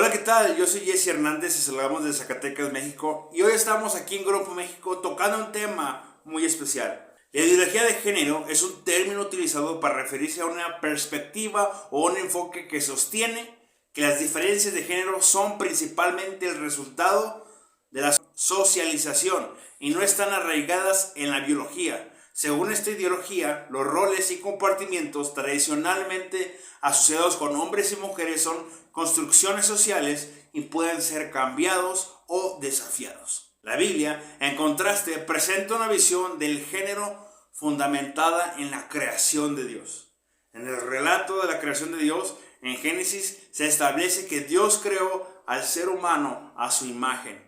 Hola, ¿qué tal? Yo soy Jesse Hernández y saludamos de Zacatecas, México. Y hoy estamos aquí en Grupo México tocando un tema muy especial. La ideología de género es un término utilizado para referirse a una perspectiva o un enfoque que sostiene que las diferencias de género son principalmente el resultado de la socialización y no están arraigadas en la biología. Según esta ideología, los roles y comportamientos tradicionalmente asociados con hombres y mujeres son construcciones sociales y pueden ser cambiados o desafiados. La Biblia, en contraste, presenta una visión del género fundamentada en la creación de Dios. En el relato de la creación de Dios, en Génesis, se establece que Dios creó al ser humano a su imagen,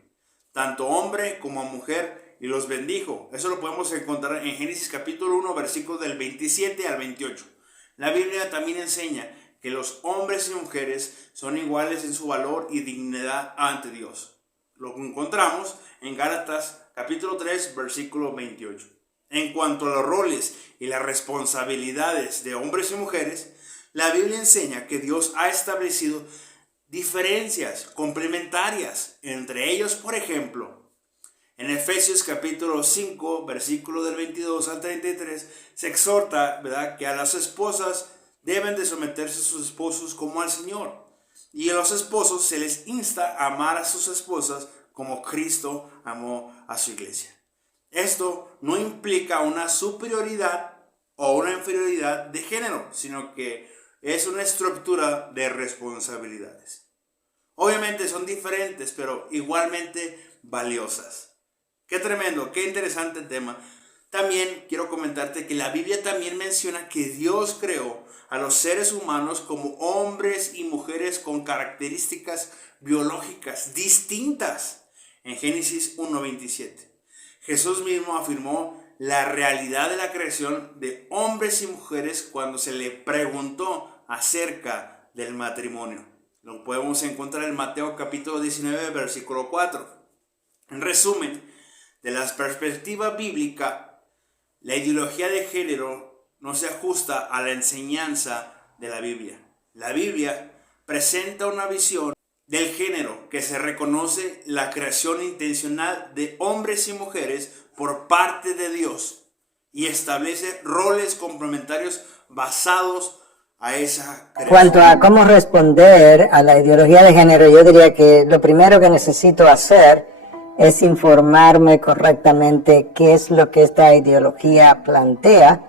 tanto hombre como mujer, y los bendijo. Eso lo podemos encontrar en Génesis capítulo 1, versículos del 27 al 28. La Biblia también enseña que los hombres y mujeres son iguales en su valor y dignidad ante Dios. Lo encontramos en Gálatas capítulo 3, versículo 28. En cuanto a los roles y las responsabilidades de hombres y mujeres, la Biblia enseña que Dios ha establecido diferencias complementarias entre ellos. Por ejemplo, en Efesios capítulo 5, versículo del 22 al 33, se exhorta, ¿verdad?, que a las esposas deben de someterse a sus esposos como al Señor. Y a los esposos se les insta a amar a sus esposas como Cristo amó a su iglesia. Esto no implica una superioridad o una inferioridad de género, sino que es una estructura de responsabilidades. Obviamente son diferentes, pero igualmente valiosas. Qué tremendo, qué interesante tema. También quiero comentarte que la Biblia también menciona que Dios creó a los seres humanos como hombres y mujeres con características biológicas distintas. En Génesis 1:27. Jesús mismo afirmó la realidad de la creación de hombres y mujeres cuando se le preguntó acerca del matrimonio. Lo podemos encontrar en Mateo capítulo 19, versículo 4. En resumen, de la perspectiva bíblica, la ideología de género no se ajusta a la enseñanza de la Biblia. La Biblia presenta una visión del género que se reconoce la creación intencional de hombres y mujeres por parte de Dios y establece roles complementarios basados a esa creación. En cuanto a cómo responder a la ideología de género, yo diría que lo primero que necesito hacer es informarme correctamente qué es lo que esta ideología plantea,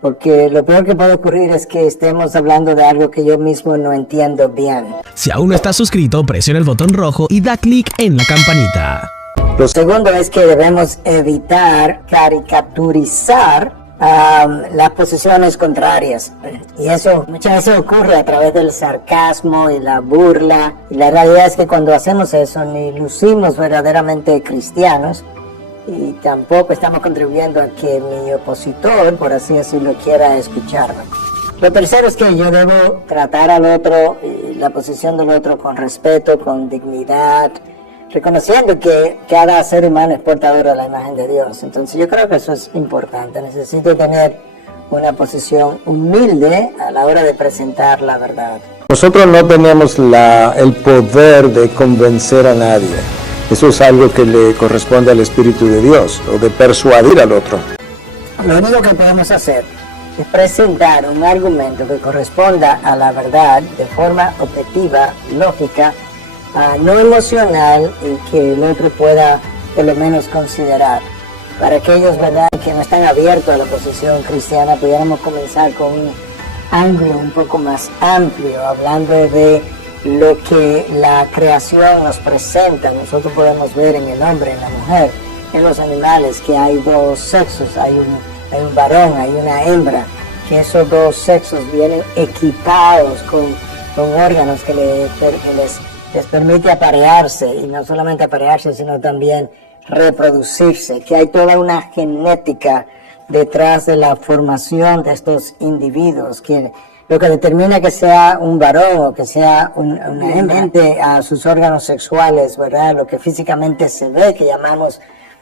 porque lo peor que puede ocurrir es que estemos hablando de algo que yo mismo no entiendo bien. Si aún no estás suscrito, presiona el botón rojo y da clic en la campanita. Lo segundo es que debemos evitar caricaturizar las posiciones contrarias, y eso muchas veces ocurre a través del sarcasmo y la burla, y la realidad es que cuando hacemos eso ni lucimos verdaderamente cristianos y tampoco estamos contribuyendo a que mi opositor, por así decirlo, quiera escucharme. Lo tercero es que yo debo tratar al otro, la posición del otro, con respeto, con dignidad, reconociendo que cada ser humano es portador de la imagen de Dios. Entonces yo creo que eso es importante. Necesito tener una posición humilde a la hora de presentar la verdad. Nosotros no tenemos el poder de convencer a nadie. Eso es algo que le corresponde al Espíritu de Dios, o de persuadir al otro. Lo único que podemos hacer es presentar un argumento que corresponda a la verdad de forma objetiva, lógica, no emocional, y que el otro pueda por lo menos considerar. Para aquellos, ¿verdad?, que no están abiertos a la posición cristiana, pudiéramos comenzar con un ángulo un poco más amplio, hablando de lo que la creación nos presenta. Nosotros podemos ver en el hombre, en la mujer, en los animales, que hay dos sexos, hay un varón, hay una hembra, que esos dos sexos vienen equipados con órganos que les permite aparearse, y no solamente aparearse, sino también reproducirse, que hay toda una genética detrás de la formación de estos individuos, que lo que determina que sea un varón o que sea una hembra, a sus órganos sexuales, ¿verdad?, lo que físicamente se ve, que llamamos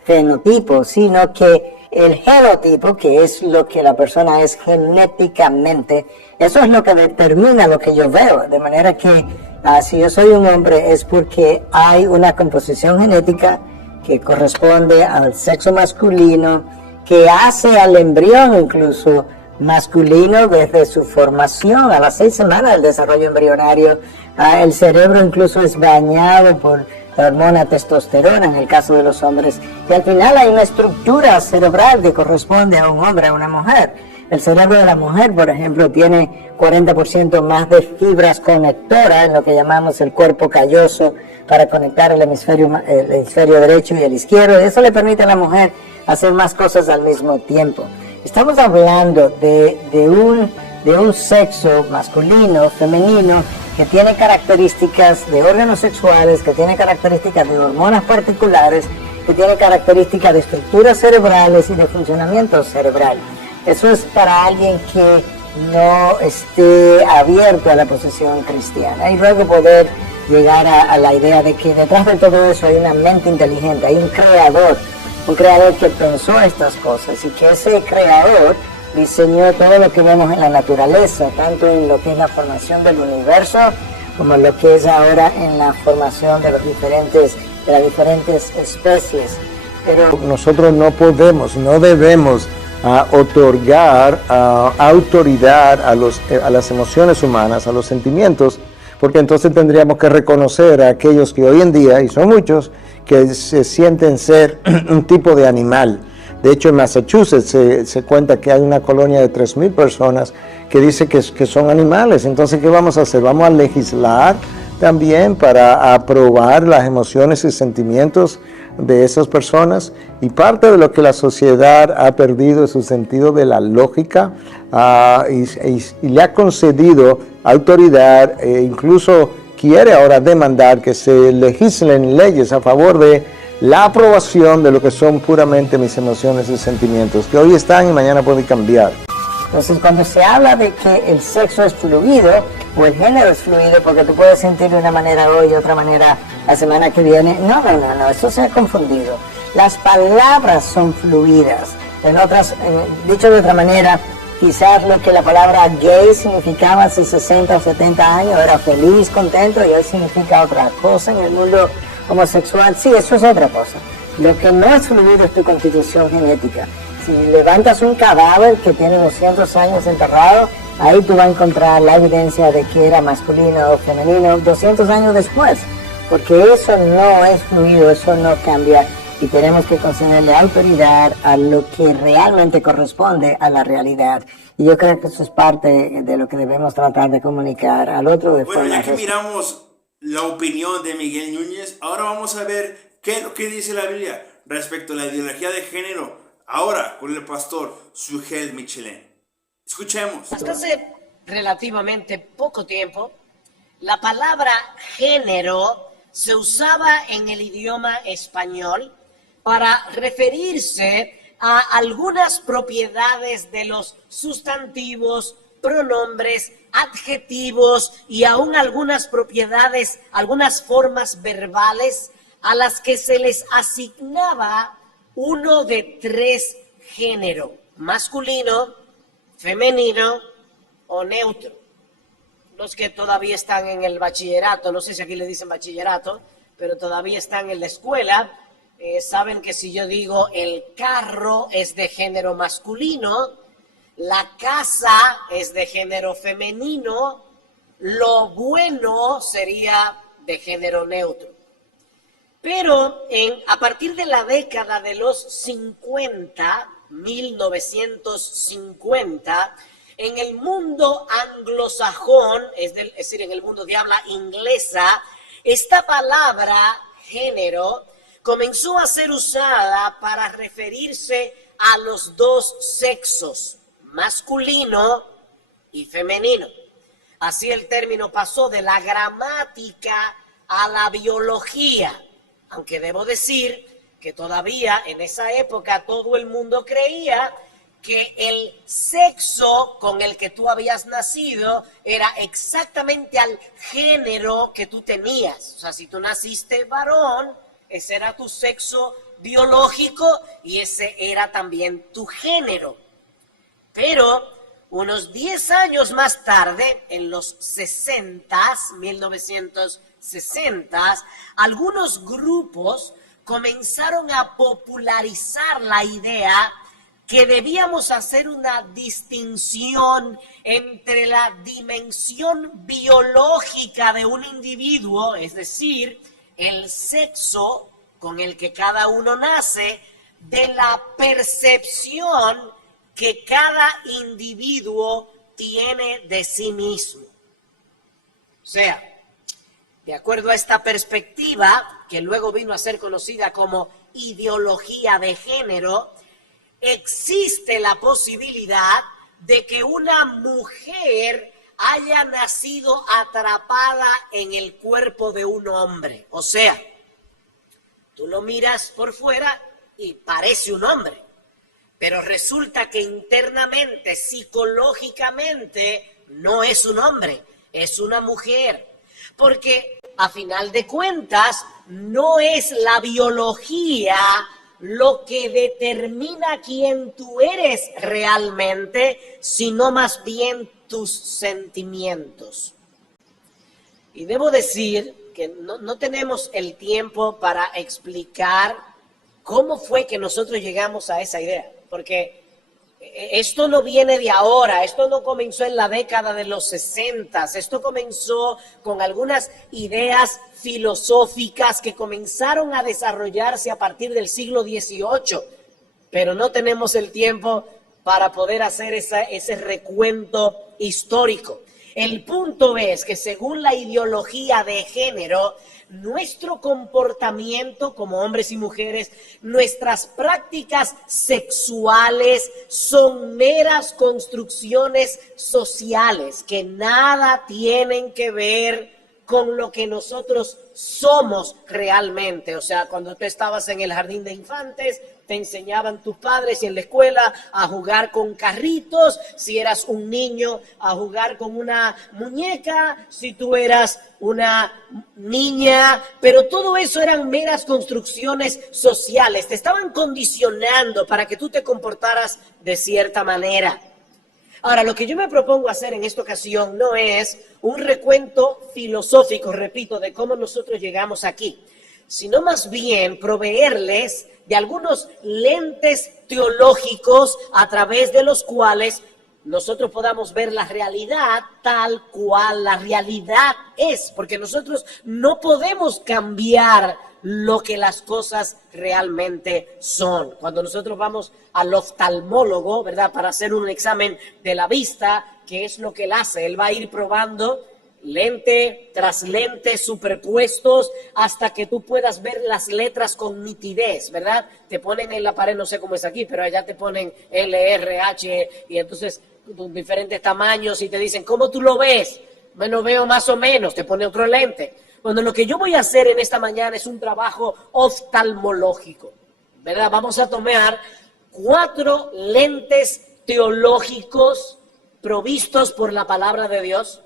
fenotipo, sino que el genotipo, que es lo que la persona es genéticamente, eso es lo que determina lo que yo veo. De manera que si yo soy un hombre es porque hay una composición genética que corresponde al sexo masculino, que hace al embrión incluso masculino desde su formación a las 6 semanas del desarrollo embrionario. El cerebro incluso es bañado por la hormona testosterona en el caso de los hombres, y al final hay una estructura cerebral que corresponde a un hombre, a una mujer. El cerebro de la mujer, por ejemplo, tiene 40% más de fibras conectoras en lo que llamamos el cuerpo calloso para conectar el hemisferio derecho y el izquierdo, y eso le permite a la mujer hacer más cosas al mismo tiempo. Estamos hablando de un sexo masculino, femenino, que tiene características de órganos sexuales, que tiene características de hormonas particulares, que tiene características de estructuras cerebrales y de funcionamiento cerebral. Eso es para alguien que no esté abierto a la posición cristiana, y luego poder llegar a la idea de que detrás de todo eso hay una mente inteligente, hay un creador que pensó estas cosas, y que ese creador diseñó todo lo que vemos en la naturaleza, tanto en lo que es la formación del universo como en lo que es ahora en la formación de las diferentes especies. Pero nosotros no podemos, no debemos otorgar autoridad a las emociones humanas, a los sentimientos, porque entonces tendríamos que reconocer a aquellos que hoy en día, y son muchos, que se sienten ser un tipo de animal. De hecho, en Massachusetts se cuenta que hay una colonia de 3,000 personas que dice que son animales. Entonces, ¿qué vamos a hacer? Vamos a legislar también para aprobar las emociones y sentimientos de esas personas. Y parte de lo que la sociedad ha perdido es su sentido de la lógica, y le ha concedido autoridad, e incluso quiere ahora demandar que se legislen leyes a favor de la aprobación de lo que son puramente mis emociones y sentimientos, que hoy están y mañana pueden cambiar. Entonces, cuando se habla de que el sexo es fluido, o el género es fluido, porque tú puedes sentir de una manera hoy y otra manera la semana que viene, no, eso se ha confundido. Las palabras son fluidas. Dicho de otra manera, quizás lo que la palabra gay significaba hace 60 o 70 años era feliz, contento, y hoy significa otra cosa en el mundo homosexual. Sí, eso es otra cosa. Lo que no es fluido es tu constitución genética. Si levantas un cadáver que tiene 200 años enterrado, ahí tú vas a encontrar la evidencia de que era masculino o femenino 200 años después, porque eso no es fluido, eso no cambia, y tenemos que concederle autoridad a lo que realmente corresponde a la realidad. Y yo creo que eso es parte de lo que debemos tratar de comunicar al otro de forma. Bueno, ya que miramos la opinión de Miguel Núñez, ahora vamos a ver qué es lo que dice la Biblia respecto a la ideología de género, ahora con el pastor Sugel Michelén. Escuchemos. Hasta hace relativamente poco tiempo, la palabra género se usaba en el idioma español para referirse a algunas propiedades de los sustantivos, pronombres, adjetivos y aún algunas propiedades, algunas formas verbales a las que se les asignaba uno de 3 géneros: masculino, femenino o neutro. Los que todavía están en el bachillerato, no sé si aquí le dicen bachillerato, pero todavía están en la escuela, saben que si yo digo el carro es de género masculino, la casa es de género femenino, lo bueno sería de género neutro. Pero a partir de la década de los 50, 1950, en el mundo anglosajón, es decir, en el mundo de habla inglesa, esta palabra género comenzó a ser usada para referirse a los 2 sexos, masculino y femenino. Así el término pasó de la gramática a la biología, aunque debo decir que todavía en esa época todo el mundo creía que el sexo con el que tú habías nacido era exactamente al género que tú tenías. O sea, si tú naciste varón, ese era tu sexo biológico y ese era también tu género. Pero unos 10 años más tarde, en los 1960, algunos grupos comenzaron a popularizar la idea que debíamos hacer una distinción entre la dimensión biológica de un individuo, es decir, el sexo con el que cada uno nace, de la percepción que cada individuo tiene de sí mismo. O sea, de acuerdo a esta perspectiva, que luego vino a ser conocida como ideología de género, existe la posibilidad de que una mujer haya nacido atrapada en el cuerpo de un hombre. O sea, tú lo miras por fuera y parece un hombre, pero resulta que internamente, psicológicamente, no es un hombre, es una mujer. Porque a final de cuentas, no es la biología lo que determina quién tú eres realmente, sino más bien tus sentimientos. Y debo decir que no tenemos el tiempo para explicar cómo fue que nosotros llegamos a esa idea, porque esto no viene de ahora, esto no comenzó en la década de los 60, esto comenzó con algunas ideas filosóficas que comenzaron a desarrollarse a partir del siglo XVIII, pero no tenemos el tiempo para poder hacer ese recuento histórico. El punto es que según la ideología de género, nuestro comportamiento como hombres y mujeres, nuestras prácticas sexuales son meras construcciones sociales que nada tienen que ver con lo que nosotros somos realmente. O sea, cuando tú estabas en el jardín de infantes, te enseñaban tus padres y en la escuela a jugar con carritos, si eras un niño a jugar con una muñeca, si tú eras una niña, pero todo eso eran meras construcciones sociales, te estaban condicionando para que tú te comportaras de cierta manera. Ahora, lo que yo me propongo hacer en esta ocasión no es un recuento filosófico, repito, de cómo nosotros llegamos aquí, sino más bien proveerles de algunos lentes teológicos a través de los cuales nosotros podamos ver la realidad tal cual la realidad es, porque nosotros no podemos cambiar lo que las cosas realmente son. Cuando nosotros vamos al oftalmólogo, ¿verdad?, para hacer un examen de la vista, ¿qué es lo que él hace? Él va a ir probando lente tras lente superpuestos hasta que tú puedas ver las letras con nitidez, ¿verdad? Te ponen en la pared, no sé cómo es aquí, pero allá te ponen L, R, H y entonces diferentes tamaños y te dicen, ¿cómo tú lo ves? Bueno, veo más o menos, te pone otro lente. Bueno, lo que yo voy a hacer en esta mañana es un trabajo oftalmológico, ¿verdad? Vamos a tomar 4 lentes teológicos provistos por la palabra de Dios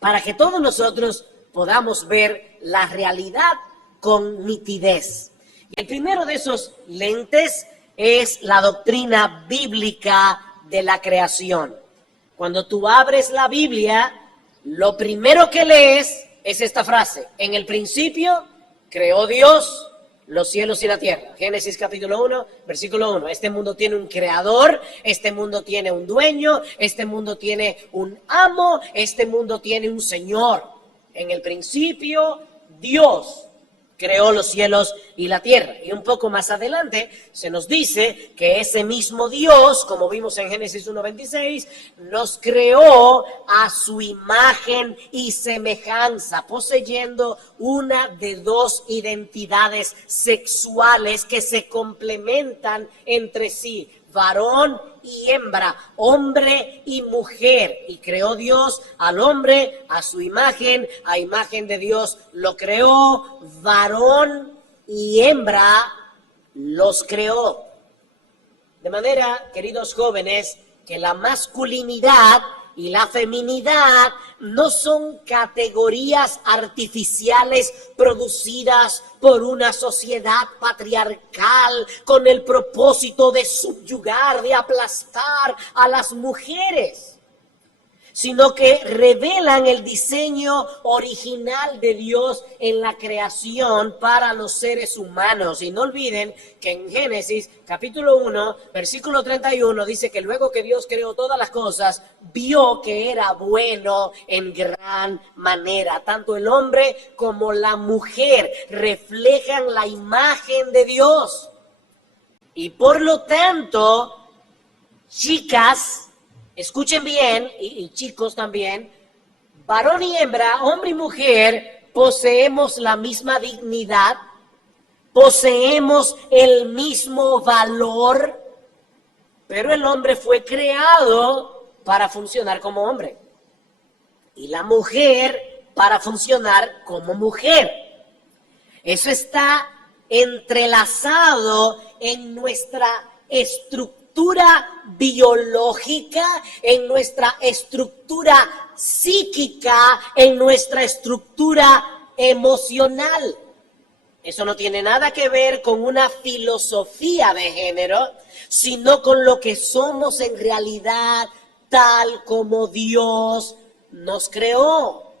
para que todos nosotros podamos ver la realidad con nitidez. Y el primero de esos lentes es la doctrina bíblica de la creación. Cuando tú abres la Biblia, lo primero que lees es esta frase: en el principio creó Dios los cielos y la tierra. Génesis capítulo 1, versículo 1. Este mundo tiene un creador, este mundo tiene un dueño, este mundo tiene un amo, este mundo tiene un señor. En el principio, Dios creó los cielos y la tierra. Y un poco más adelante se nos dice que ese mismo Dios, como vimos en Génesis 1:26, nos creó a su imagen y semejanza, poseyendo una de 2 identidades sexuales que se complementan entre sí, varón y hembra, hombre y mujer. Y creó Dios al hombre a su imagen, a imagen de Dios lo creó, varón y hembra los creó. De manera, queridos jóvenes, que la masculinidad y la feminidad no son categorías artificiales producidas por una sociedad patriarcal con el propósito de subyugar, de aplastar a las mujeres, sino que revelan el diseño original de Dios en la creación para los seres humanos. Y no olviden que en Génesis capítulo 1, versículo 31, dice que luego que Dios creó todas las cosas, vio que era bueno en gran manera. Tanto el hombre como la mujer reflejan la imagen de Dios. Y por lo tanto, chicas, escuchen bien, y chicos también, varón y hembra, hombre y mujer, poseemos la misma dignidad, poseemos el mismo valor, pero el hombre fue creado para funcionar como hombre y la mujer para funcionar como mujer. Eso está entrelazado en nuestra estructura biológica, en nuestra estructura psíquica, en nuestra estructura emocional. Eso no tiene nada que ver con una filosofía de género, sino con lo que somos en realidad, tal como Dios nos creó.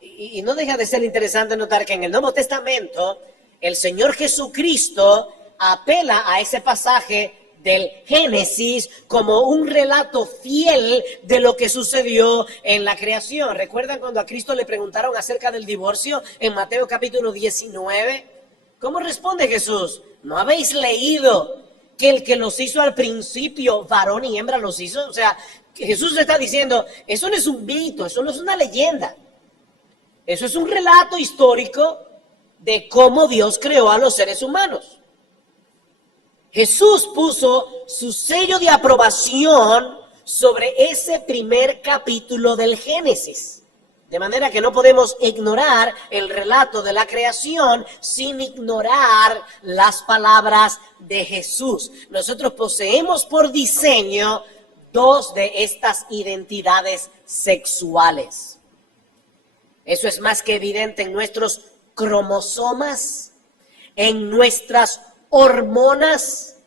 Y no deja de ser interesante notar que en el Nuevo Testamento, el Señor Jesucristo apela a ese pasaje del Génesis como un relato fiel de lo que sucedió en la creación. ¿Recuerdan cuando a Cristo le preguntaron acerca del divorcio en Mateo capítulo 19? ¿Cómo responde Jesús? ¿No habéis leído que el que los hizo al principio, varón y hembra los hizo? O sea, Jesús le está diciendo, eso no es un mito, eso no es una leyenda. Eso es un relato histórico de cómo Dios creó a los seres humanos. Jesús puso su sello de aprobación sobre ese primer capítulo del Génesis. De manera que no podemos ignorar el relato de la creación sin ignorar las palabras de Jesús. Nosotros poseemos por diseño dos de estas identidades sexuales. Eso es más que evidente en nuestros cromosomas, en nuestras hormonas,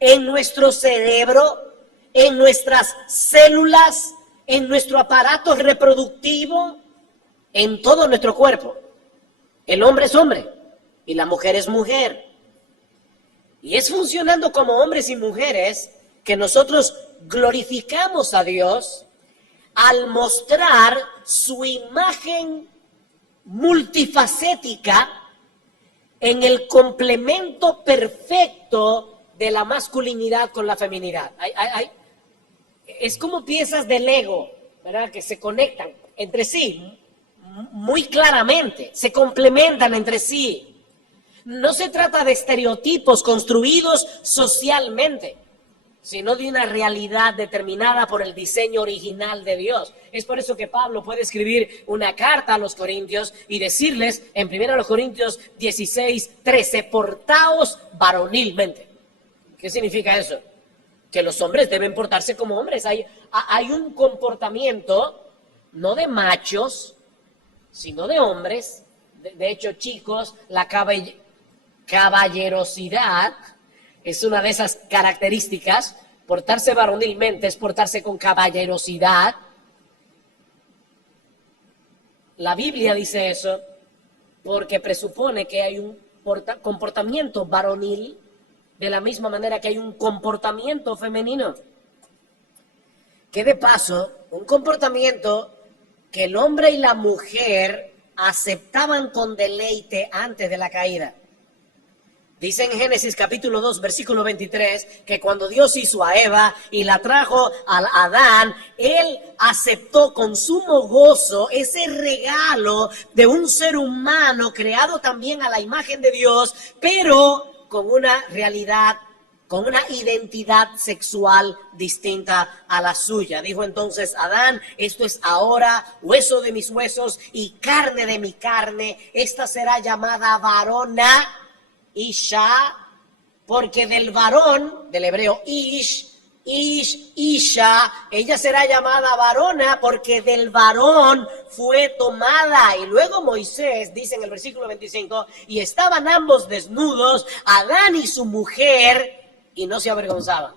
en nuestro cerebro, en nuestras células, en nuestro aparato reproductivo, en todo nuestro cuerpo. El hombre es hombre y la mujer es mujer. Y es funcionando como hombres y mujeres que nosotros glorificamos a Dios al mostrar su imagen multifacética en el complemento perfecto de la masculinidad con la feminidad. Es como piezas de Lego, ¿verdad? Que se conectan entre sí muy claramente, se complementan entre sí. No se trata de estereotipos construidos socialmente, sino de una realidad determinada por el diseño original de Dios. Es por eso que Pablo puede escribir una carta a los Corintios y decirles en 1 Corintios 16:13, portaos varonilmente. ¿Qué significa eso? Que los hombres deben portarse como hombres. Hay un comportamiento, no de machos, sino de hombres. De hecho, chicos, la caballerosidad es una de esas características. Portarse varonilmente es portarse con caballerosidad. La Biblia dice eso porque presupone que hay un comportamiento varonil de la misma manera que hay un comportamiento femenino. Que de paso, un comportamiento que el hombre y la mujer aceptaban con deleite antes de la caída. Dice en Génesis capítulo 2, versículo 23, que cuando Dios hizo a Eva y la trajo a Adán, él aceptó con sumo gozo ese regalo de un ser humano creado también a la imagen de Dios, pero con una realidad, con una identidad sexual distinta a la suya. Dijo entonces Adán, esto es ahora hueso de mis huesos y carne de mi carne, esta será llamada varona, Isha, porque del varón, del hebreo Ish, Isha, ella será llamada varona porque del varón fue tomada. Y luego Moisés dice en el versículo 25, y estaban ambos desnudos, Adán y su mujer, y no se avergonzaban.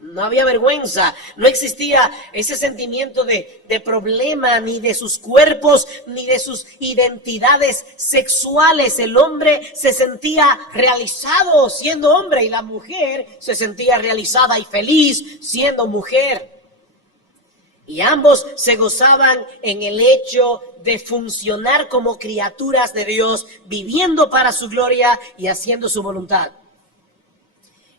No había vergüenza, no existía ese sentimiento de problema, ni de sus cuerpos, ni de sus identidades sexuales. El hombre se sentía realizado siendo hombre y la mujer se sentía realizada y feliz siendo mujer. Y ambos se gozaban en el hecho de funcionar como criaturas de Dios, viviendo para su gloria y haciendo su voluntad.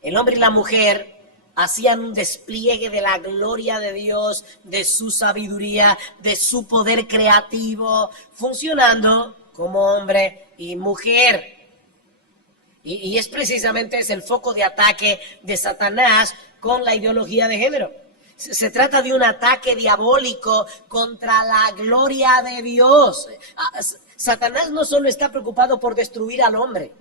El hombre y la mujer hacían un despliegue de la gloria de Dios, de su sabiduría, de su poder creativo, funcionando como hombre y mujer. Y es precisamente ese el foco de ataque de Satanás con la ideología de género. Se trata de un ataque diabólico contra la gloria de Dios. Satanás no solo está preocupado por destruir al hombre,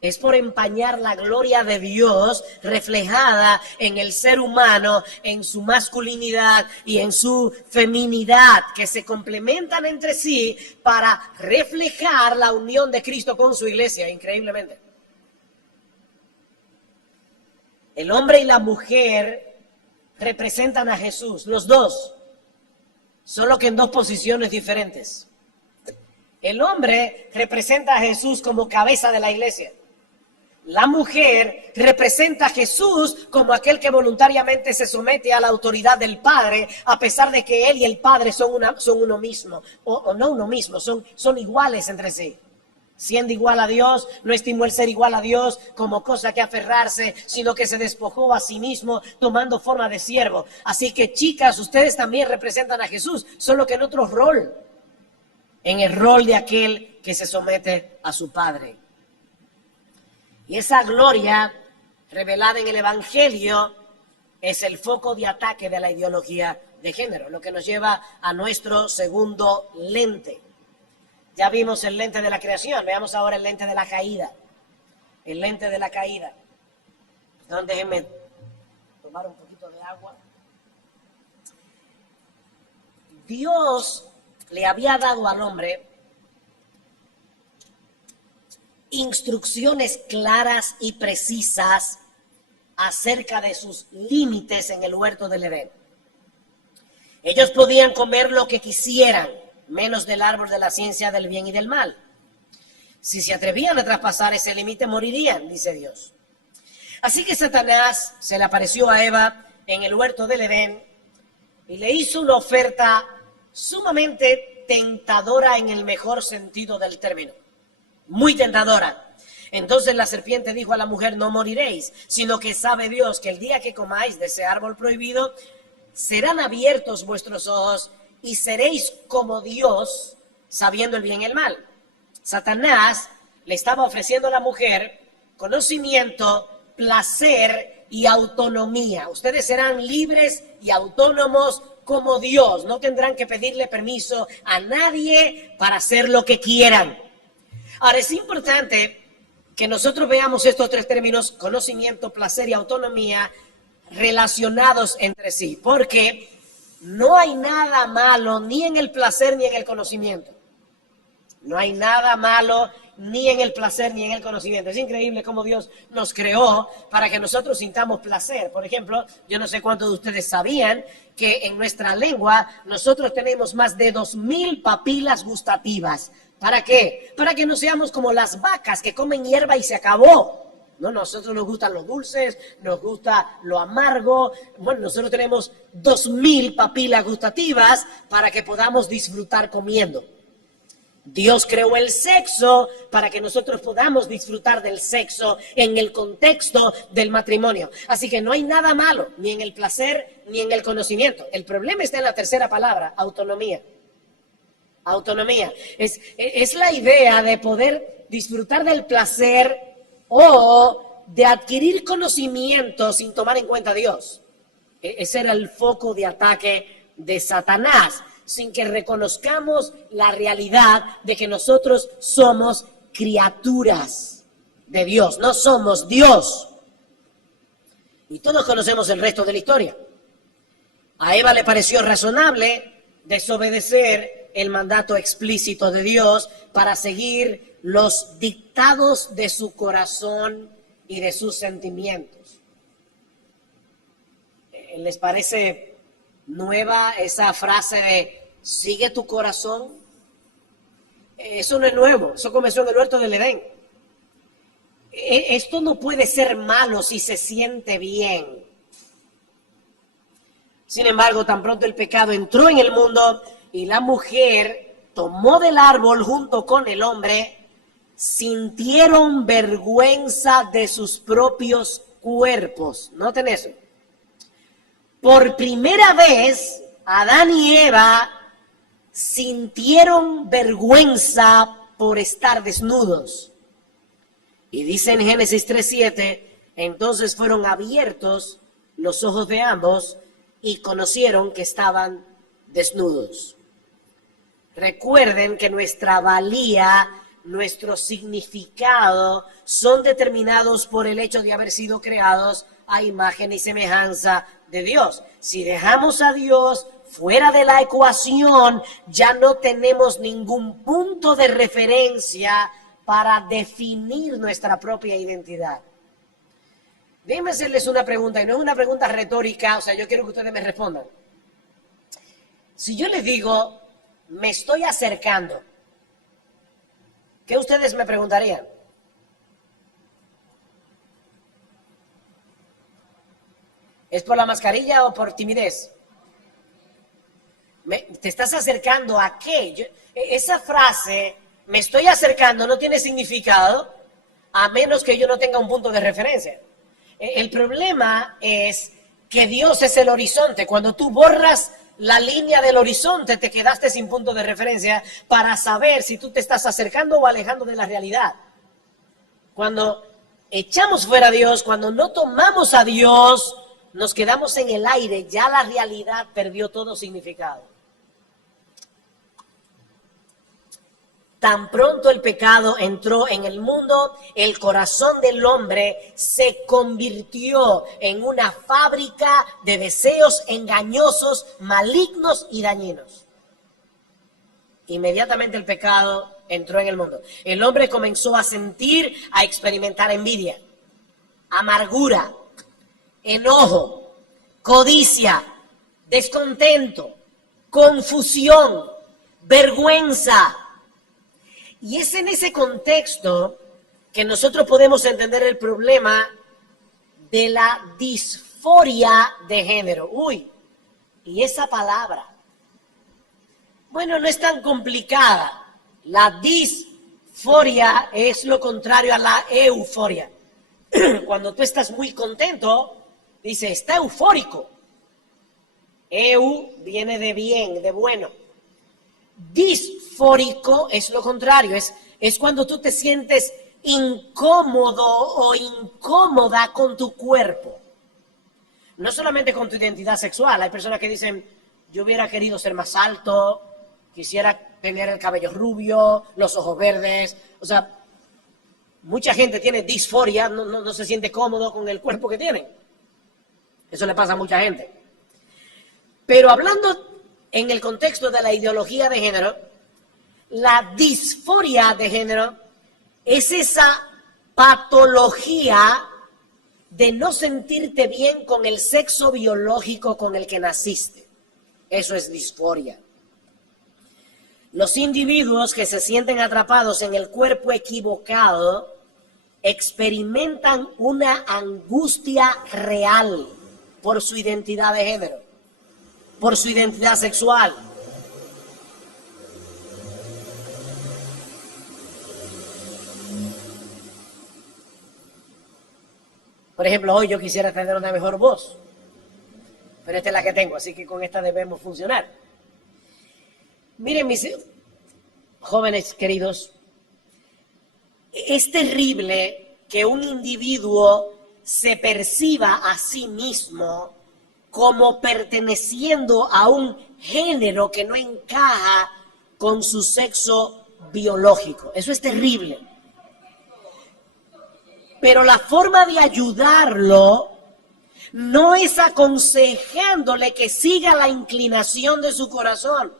es por empañar la gloria de Dios reflejada en el ser humano, en su masculinidad y en su feminidad, que se complementan entre sí para reflejar la unión de Cristo con su iglesia, increíblemente. El hombre y la mujer representan a Jesús, los dos, solo que en dos posiciones diferentes. El hombre representa a Jesús como cabeza de la iglesia. La mujer representa a Jesús como aquel que voluntariamente se somete a la autoridad del Padre, a pesar de que él y el Padre son uno mismo, o no uno mismo, son iguales entre sí. Siendo igual a Dios, no estimó el ser igual a Dios como cosa que aferrarse, sino que se despojó a sí mismo tomando forma de siervo. Así que, chicas, ustedes también representan a Jesús, solo que en otro rol, en el rol de aquel que se somete a su Padre. Y esa gloria revelada en el Evangelio es el foco de ataque de la ideología de género, lo que nos lleva a nuestro segundo lente. Ya vimos el lente de la creación, veamos ahora el lente de la caída. El lente de la caída. No, déjenme tomar un poquito de agua. Dios le había dado al hombre instrucciones claras y precisas acerca de sus límites en el huerto del Edén. Ellos podían comer lo que quisieran, menos del árbol de la ciencia del bien y del mal. Si se atrevían a traspasar ese límite, morirían, dice Dios. Así que Satanás se le apareció a Eva en el huerto del Edén y le hizo una oferta sumamente tentadora en el mejor sentido del término. Muy tentadora. Entonces la serpiente dijo a la mujer, no moriréis, sino que sabe Dios que el día que comáis de ese árbol prohibido, serán abiertos vuestros ojos y seréis como Dios, sabiendo el bien y el mal. Satanás le estaba ofreciendo a la mujer conocimiento, placer y autonomía. Ustedes serán libres y autónomos como Dios. No tendrán que pedirle permiso a nadie para hacer lo que quieran. Ahora, es importante que nosotros veamos estos tres términos, conocimiento, placer y autonomía, relacionados entre sí, porque no hay nada malo ni en el placer ni en el conocimiento. No hay nada malo ni en el placer ni en el conocimiento. Es increíble cómo Dios nos creó para que nosotros sintamos placer. Por ejemplo, yo no sé cuántos de ustedes sabían que en nuestra lengua nosotros tenemos más de 2,000 papilas gustativas. ¿Para qué? Para que no seamos como las vacas que comen hierba y se acabó. No, nosotros nos gustan los dulces, nos gusta lo amargo. Bueno, nosotros tenemos 2,000 papilas gustativas para que podamos disfrutar comiendo. Dios creó el sexo para que nosotros podamos disfrutar del sexo en el contexto del matrimonio. Así que no hay nada malo, ni en el placer, ni en el conocimiento. El problema está en la tercera palabra, autonomía. Autonomía. Es la idea de poder disfrutar del placer o de adquirir conocimiento sin tomar en cuenta a Dios. Ese era el foco de ataque de Satanás, sin que reconozcamos la realidad de que nosotros somos criaturas de Dios, no somos Dios. Y todos conocemos el resto de la historia. A Eva le pareció razonable desobedecer el mandato explícito de Dios para seguir los dictados de su corazón y de sus sentimientos. ¿Les parece nueva esa frase de sigue tu corazón? Eso no es nuevo, eso comenzó en el huerto del Edén. Esto no puede ser malo si se siente bien. Sin embargo, tan pronto el pecado entró en el mundo y la mujer tomó del árbol junto con el hombre, sintieron vergüenza de sus propios cuerpos. Noten eso. Por primera vez, Adán y Eva sintieron vergüenza por estar desnudos. Y dice en Génesis 3:7, entonces fueron abiertos los ojos de ambos y conocieron que estaban desnudos. Recuerden que nuestra valía, nuestro significado son determinados por el hecho de haber sido creados a imagen y semejanza de Dios. Si dejamos a Dios fuera de la ecuación, ya no tenemos ningún punto de referencia para definir nuestra propia identidad. Déjenme hacerles una pregunta, y no es una pregunta retórica, o sea, yo quiero que ustedes me respondan. Si yo les digo, me estoy acercando, ¿qué ustedes me preguntarían? ¿Es por la mascarilla o por timidez? ¿Te estás acercando a qué? Esa frase, me estoy acercando, no tiene significado a menos que yo no tenga un punto de referencia. El problema es que Dios es el horizonte. Cuando tú borras la línea del horizonte, te quedaste sin punto de referencia para saber si tú te estás acercando o alejando de la realidad. Cuando echamos fuera a Dios, cuando no tomamos a Dios, nos quedamos en el aire, ya la realidad perdió todo significado. Tan pronto el pecado entró en el mundo, el corazón del hombre se convirtió en una fábrica de deseos engañosos, malignos y dañinos. Inmediatamente el pecado entró en el mundo. El hombre comenzó a sentir, a experimentar envidia, amargura, enojo, codicia, descontento, confusión, vergüenza. Y es en ese contexto que nosotros podemos entender el problema de la disforia de género. Uy, y esa palabra, bueno, no es tan complicada. La disforia es lo contrario a la euforia. Cuando tú estás muy contento, dice, está eufórico. Eu viene de bien, de bueno. Disfórico es lo contrario, es cuando tú te sientes incómodo o incómoda con tu cuerpo. No solamente con tu identidad sexual. Hay personas que dicen, yo hubiera querido ser más alto, quisiera tener el cabello rubio, los ojos verdes. O sea, mucha gente tiene disforia, no se siente cómodo con el cuerpo que tiene. Eso le pasa a mucha gente. Pero hablando en el contexto de la ideología de género, la disforia de género es esa patología de no sentirte bien con el sexo biológico con el que naciste. Eso es disforia. Los individuos que se sienten atrapados en el cuerpo equivocado experimentan una angustia real por su identidad de género, por su identidad sexual. Por ejemplo, hoy yo quisiera tener una mejor voz, pero esta es la que tengo, así que con esta debemos funcionar. Miren, mis jóvenes queridos, es terrible que un individuo se perciba a sí mismo como perteneciendo a un género que no encaja con su sexo biológico. Eso es terrible. Pero la forma de ayudarlo No es aconsejándole que siga la inclinación de su corazón.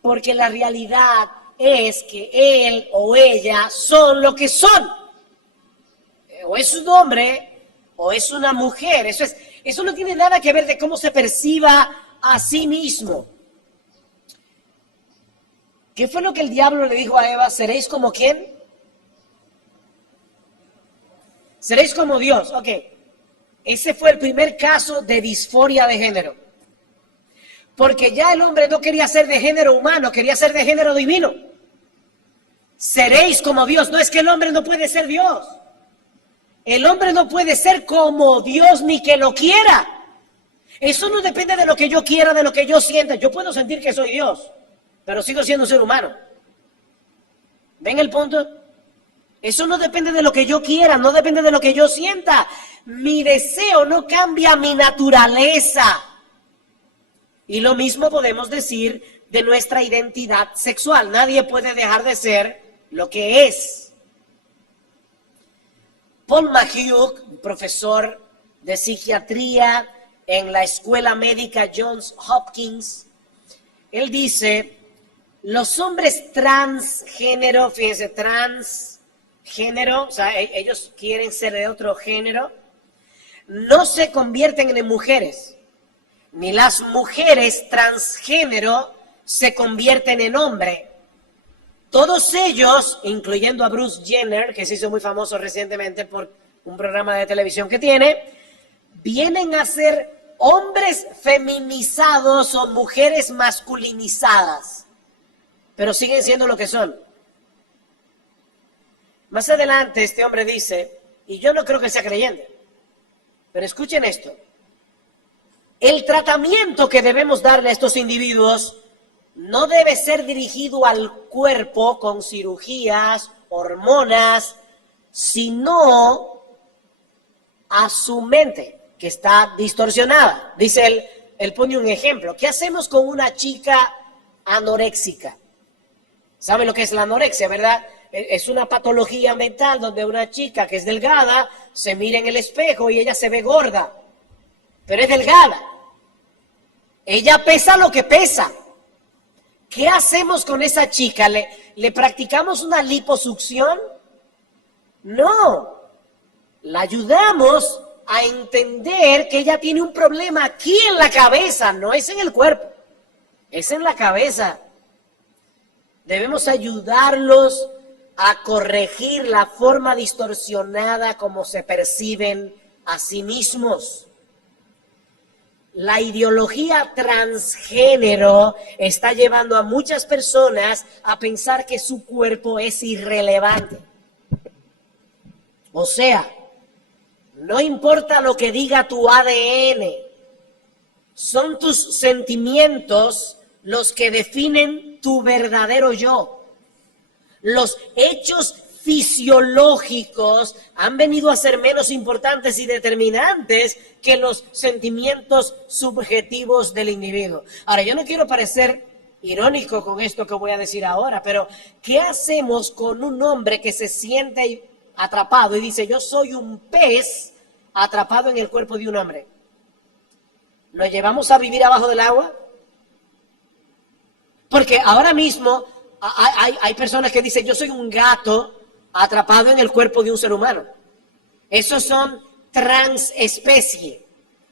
Porque la realidad es que él o ella son lo que son. O es un hombre o es una mujer. Eso no tiene nada que ver de cómo se perciba a sí mismo. ¿Qué fue lo que el diablo le dijo a Eva? ¿Seréis como quién? Seréis como Dios. Ok. Ese fue el primer caso de disforia de género. Porque ya el hombre no quería ser de género humano, quería ser de género divino. Seréis como Dios. No es que el hombre no puede ser Dios. El hombre no puede ser como Dios ni que lo quiera. Eso no depende de lo que yo quiera, de lo que yo sienta. Yo puedo sentir que soy Dios, pero sigo siendo un ser humano. ¿Ven el punto? Eso no depende de lo que yo quiera, no depende de lo que yo sienta. Mi deseo no cambia mi naturaleza. Y lo mismo podemos decir de nuestra identidad sexual. Nadie puede dejar de ser lo que es. Paul McHugh, profesor de psiquiatría en la Escuela Médica Johns Hopkins, él dice, los hombres transgénero, fíjense, transgénero, o sea, ellos quieren ser de otro género, no se convierten en mujeres, ni las mujeres transgénero se convierten en hombre. Todos ellos, incluyendo a Bruce Jenner, que se hizo muy famoso recientemente por un programa de televisión que tiene, vienen a ser hombres feminizados o mujeres masculinizadas, pero siguen siendo lo que son. Más adelante este hombre dice, y yo no creo que sea creyente, pero escuchen esto, el tratamiento que debemos darle a estos individuos no debe ser dirigido al cuerpo con cirugías, hormonas, sino a su mente, que está distorsionada. Dice él pone un ejemplo. ¿Qué hacemos con una chica anoréxica? ¿Sabe lo que es la anorexia, verdad? Es una patología mental donde una chica que es delgada se mira en el espejo y ella se ve gorda, pero es delgada. Ella pesa lo que pesa. ¿Qué hacemos con esa chica? ¿Le practicamos una liposucción? No. La ayudamos a entender que ella tiene un problema aquí en la cabeza, no es en el cuerpo, es en la cabeza. Debemos ayudarlos a corregir la forma distorsionada como se perciben a sí mismos. La ideología transgénero está llevando a muchas personas a pensar que su cuerpo es irrelevante. O sea, no importa lo que diga tu ADN, son tus sentimientos los que definen tu verdadero yo. Los hechos fisiológicos han venido a ser menos importantes y determinantes que los sentimientos subjetivos del individuo. Ahora, yo no quiero parecer irónico con esto que voy a decir ahora, pero ¿qué hacemos con un hombre que se siente atrapado y dice, yo soy un pez atrapado en el cuerpo de un hombre? ¿Lo llevamos a vivir abajo del agua? Porque ahora mismo hay personas que dicen, yo soy un gato atrapado en el cuerpo de un ser humano. Esos son transespecie.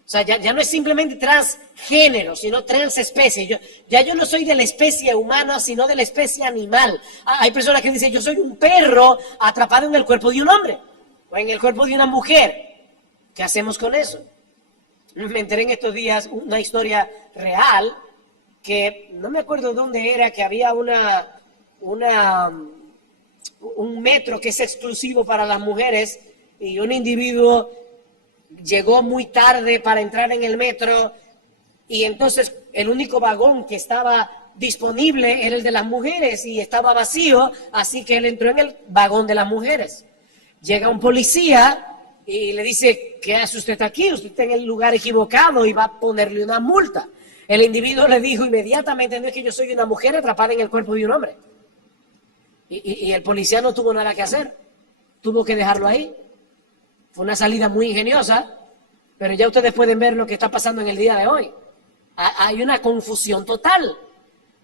O sea, ya no es simplemente transgénero, sino transespecie. Yo no soy de la especie humana, sino de la especie animal. Hay personas que dicen, yo soy un perro atrapado en el cuerpo de un hombre o en el cuerpo de una mujer. ¿Qué hacemos con eso? Me enteré en estos días una historia real que no me acuerdo dónde era, que había un metro que es exclusivo para las mujeres y un individuo llegó muy tarde para entrar en el metro y entonces el único vagón que estaba disponible era el de las mujeres y estaba vacío, así que él entró en el vagón de las mujeres. Llega un policía y le dice, ¿qué hace usted aquí? Usted está en el lugar equivocado y va a ponerle una multa. El individuo le dijo inmediatamente, no es que yo soy una mujer atrapada en el cuerpo de un hombre. Y el policía no tuvo nada que hacer, tuvo que dejarlo ahí. Fue una salida muy ingeniosa, Pero ya ustedes pueden ver lo que está pasando en el día de hoy. Hay una confusión total,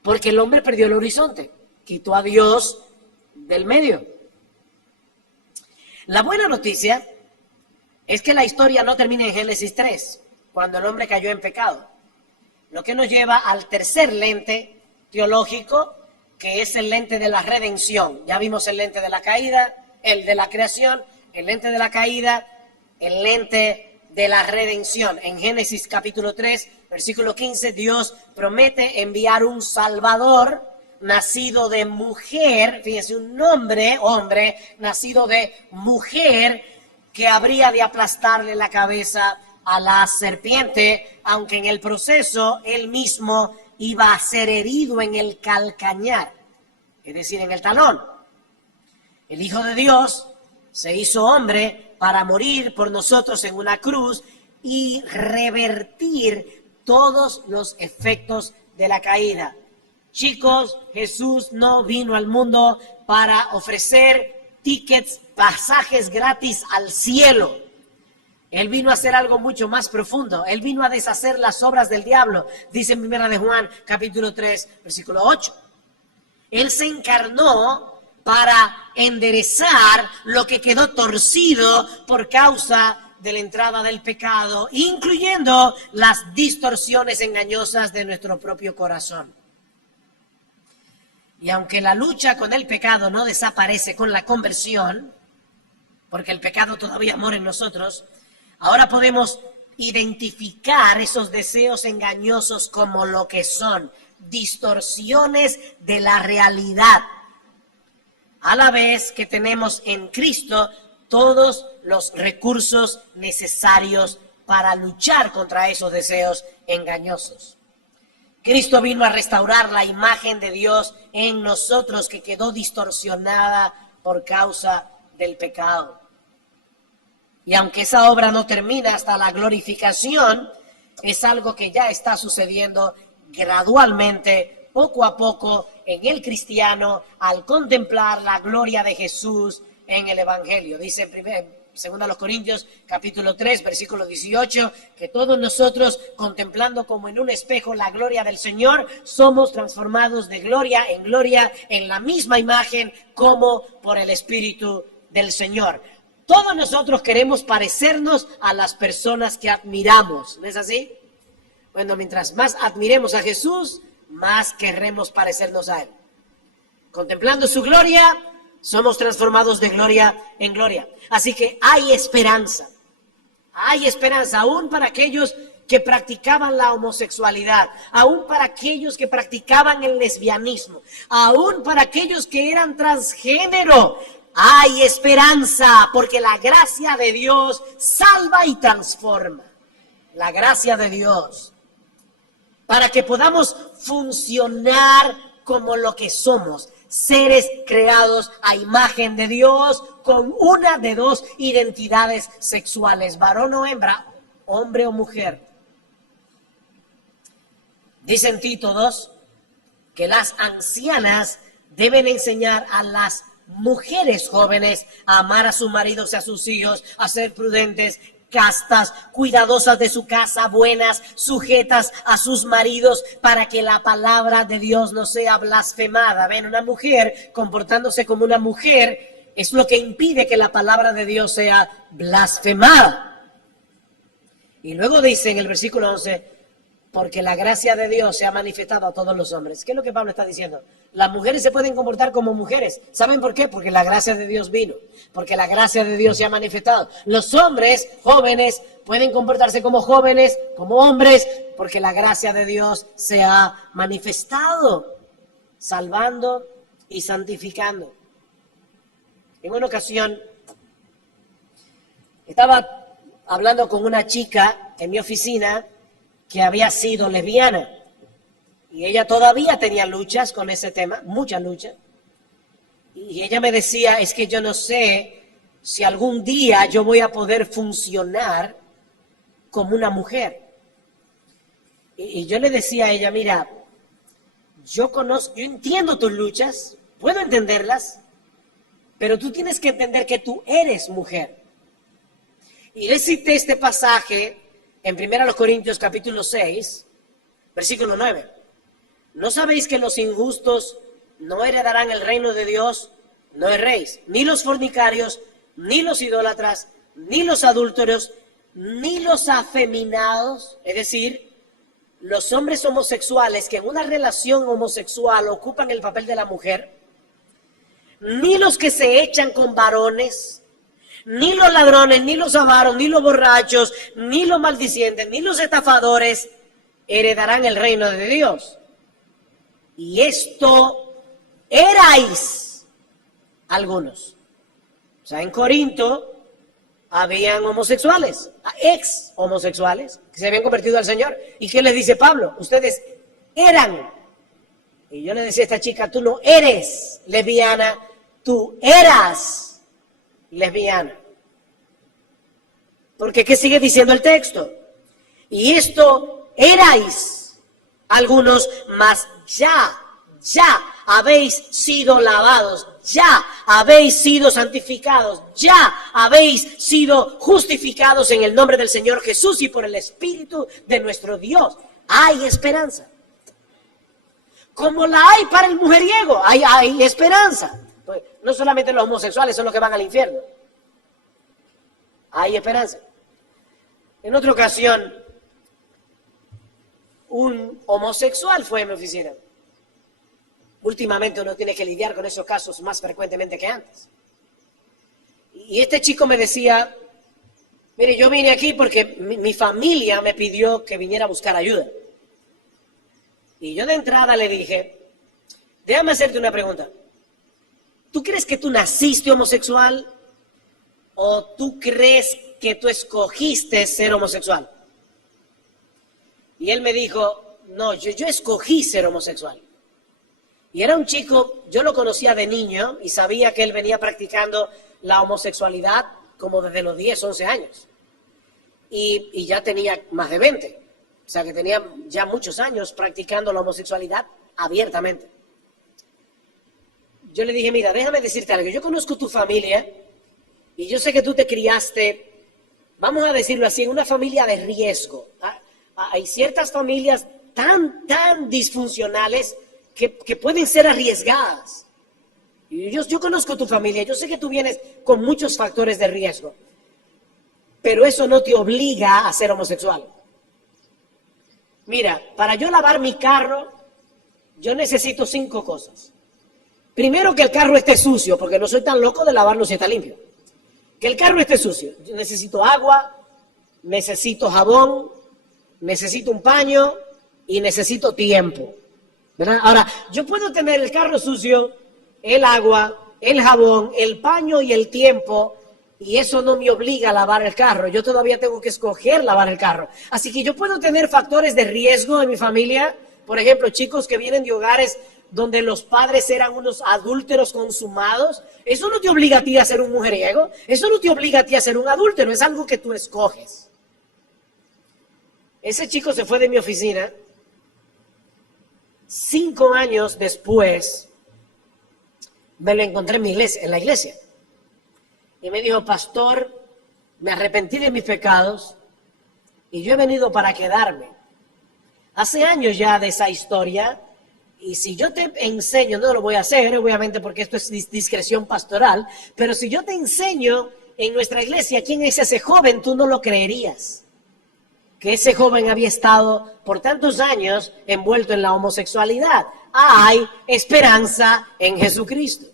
porque el hombre perdió el horizonte, quitó a Dios del medio. La buena noticia es que la historia no termina en Génesis 3, cuando el hombre cayó en pecado. Lo que nos lleva al tercer lente teológico, que es el lente de la redención. Ya vimos el lente de la caída, el de la creación, el lente de la caída, el lente de la redención. En Génesis capítulo 3, versículo 15, Dios promete enviar un Salvador nacido de mujer, fíjense, un hombre, nacido de mujer, que habría de aplastarle la cabeza a la serpiente, aunque en el proceso él mismo iba a ser herido en el calcañar, es decir, en el talón. El Hijo de Dios se hizo hombre para morir por nosotros en una cruz y revertir todos los efectos de la caída. Chicos, Jesús no vino al mundo para ofrecer tickets, pasajes gratis al cielo. Él vino a hacer algo mucho más profundo. Él vino a deshacer las obras del diablo. Dice en 1 de Juan, capítulo 3, versículo 8. Él se encarnó para enderezar lo que quedó torcido por causa de la entrada del pecado, incluyendo las distorsiones engañosas de nuestro propio corazón. Y aunque la lucha con el pecado no desaparece con la conversión, porque el pecado todavía mora en nosotros, ahora podemos identificar esos deseos engañosos como lo que son, distorsiones de la realidad, a la vez que tenemos en Cristo todos los recursos necesarios para luchar contra esos deseos engañosos. Cristo vino a restaurar la imagen de Dios en nosotros que quedó distorsionada por causa del pecado. Y aunque esa obra no termina hasta la glorificación, es algo que ya está sucediendo gradualmente, poco a poco, en el cristiano al contemplar la gloria de Jesús en el Evangelio. Dice según a los Corintios, capítulo 3, versículo 18, que todos nosotros, contemplando como en un espejo la gloria del Señor, somos transformados de gloria en la misma imagen como por el Espíritu del Señor. Todos nosotros queremos parecernos a las personas que admiramos, ¿no es así? Bueno, mientras más admiremos a Jesús, más querremos parecernos a Él. Contemplando su gloria, somos transformados de gloria en gloria. Así que hay esperanza aún para aquellos que practicaban la homosexualidad, aún para aquellos que practicaban el lesbianismo, aún para aquellos que eran transgénero. Hay esperanza, porque la gracia de Dios salva y transforma. La gracia de Dios, para que podamos funcionar como lo que somos, seres creados a imagen de Dios, con una de dos identidades sexuales, varón o hembra, hombre o mujer. Dice en Tito 2 que las ancianas deben enseñar a las mujeres jóvenes a amar a sus maridos y a sus hijos, a ser prudentes, castas, cuidadosas de su casa, buenas, sujetas a sus maridos, para que la palabra de Dios no sea blasfemada. Ven, una mujer comportándose como una mujer es lo que impide que la palabra de Dios sea blasfemada. Y luego dice en el versículo 11, porque la gracia de Dios se ha manifestado a todos los hombres. ¿Qué es lo que Pablo está diciendo? Las mujeres se pueden comportar como mujeres. ¿Saben por qué? Porque la gracia de Dios vino. Porque la gracia de Dios se ha manifestado. Los hombres jóvenes pueden comportarse como jóvenes, como hombres, porque la gracia de Dios se ha manifestado, salvando y santificando. En una ocasión, estaba hablando con una chica en mi oficina que había sido lesbiana, y ella todavía tenía luchas con ese tema, muchas luchas, y ella me decía, es que yo no sé si algún día yo voy a poder funcionar como una mujer. Y yo le decía a ella, mira, yo entiendo tus luchas, puedo entenderlas, pero tú tienes que entender que tú eres mujer. Y le cité este pasaje en 1 Corintios capítulo 6, versículo 9. ¿No sabéis que los injustos no heredarán el reino de Dios? No erréis, ni los fornicarios, ni los idólatras, ni los adúlteros, ni los afeminados, es decir, los hombres homosexuales que en una relación homosexual ocupan el papel de la mujer, ni los que se echan con varones, ni los ladrones, ni los avaros, ni los borrachos, ni los maldicientes, ni los estafadores heredarán el reino de Dios. Y esto erais algunos. O sea, en Corinto habían homosexuales, ex homosexuales, que se habían convertido al Señor. ¿Y qué les dice Pablo? Ustedes eran. Y yo le decía a esta chica, tú no eres lesbiana, tú eras lesbiana. Porque ¿qué sigue diciendo el texto? Y esto erais algunos, mas ya habéis sido lavados, ya habéis sido santificados, ya habéis sido justificados en el nombre del Señor Jesús y por el Espíritu de nuestro Dios. Hay esperanza. Como la hay para el mujeriego, hay esperanza. Pues no solamente los homosexuales son los que van al infierno. Hay esperanza. En otra ocasión, un homosexual fue a mi oficina. Últimamente uno tiene que lidiar con esos casos más frecuentemente que antes. Y este chico me decía, mire, yo vine aquí porque mi familia me pidió que viniera a buscar ayuda. Y yo de entrada le dije, déjame hacerte una pregunta. ¿Tú crees que tú naciste homosexual o tú crees que tú escogiste ser homosexual? Y él me dijo, no, yo escogí ser homosexual. Y era un chico, yo lo conocía de niño y sabía que él venía practicando la homosexualidad como desde los 10, 11 años. Y ya tenía más de 20. O sea que tenía ya muchos años practicando la homosexualidad abiertamente. Yo le dije, mira, déjame decirte algo. Yo conozco tu familia y yo sé que tú te criaste, vamos a decirlo así, en una familia de riesgo. Hay ciertas familias tan disfuncionales que pueden ser arriesgadas. Y yo conozco tu familia, yo sé que tú vienes con muchos factores de riesgo, pero eso no te obliga a ser homosexual. Mira, para yo lavar mi carro, yo necesito 5 cosas. Primero, que el carro esté sucio, porque no soy tan loco de lavarlo si está limpio. Que el carro esté sucio. Yo necesito agua, necesito jabón, necesito un paño y necesito tiempo. ¿Verdad? Ahora, yo puedo tener el carro sucio, el agua, el jabón, el paño y el tiempo, y eso no me obliga a lavar el carro. Yo todavía tengo que escoger lavar el carro. Así que yo puedo tener factores de riesgo en mi familia. Por ejemplo, chicos que vienen de hogares donde los padres eran unos adúlteros consumados. Eso no te obliga a ti a ser un mujeriego. Eso no te obliga a ti a ser un adúltero. Es algo que tú escoges. Ese chico se fue de mi oficina. 5 años después, me lo encontré en la iglesia. Y me dijo, pastor, me arrepentí de mis pecados y yo he venido para quedarme. Hace años ya de esa historia, y si yo te enseño, no lo voy a hacer, obviamente porque esto es discreción pastoral, pero si yo te enseño en nuestra iglesia quién es ese joven, tú no lo creerías. Que ese joven había estado por tantos años envuelto en la homosexualidad. Hay esperanza en Jesucristo.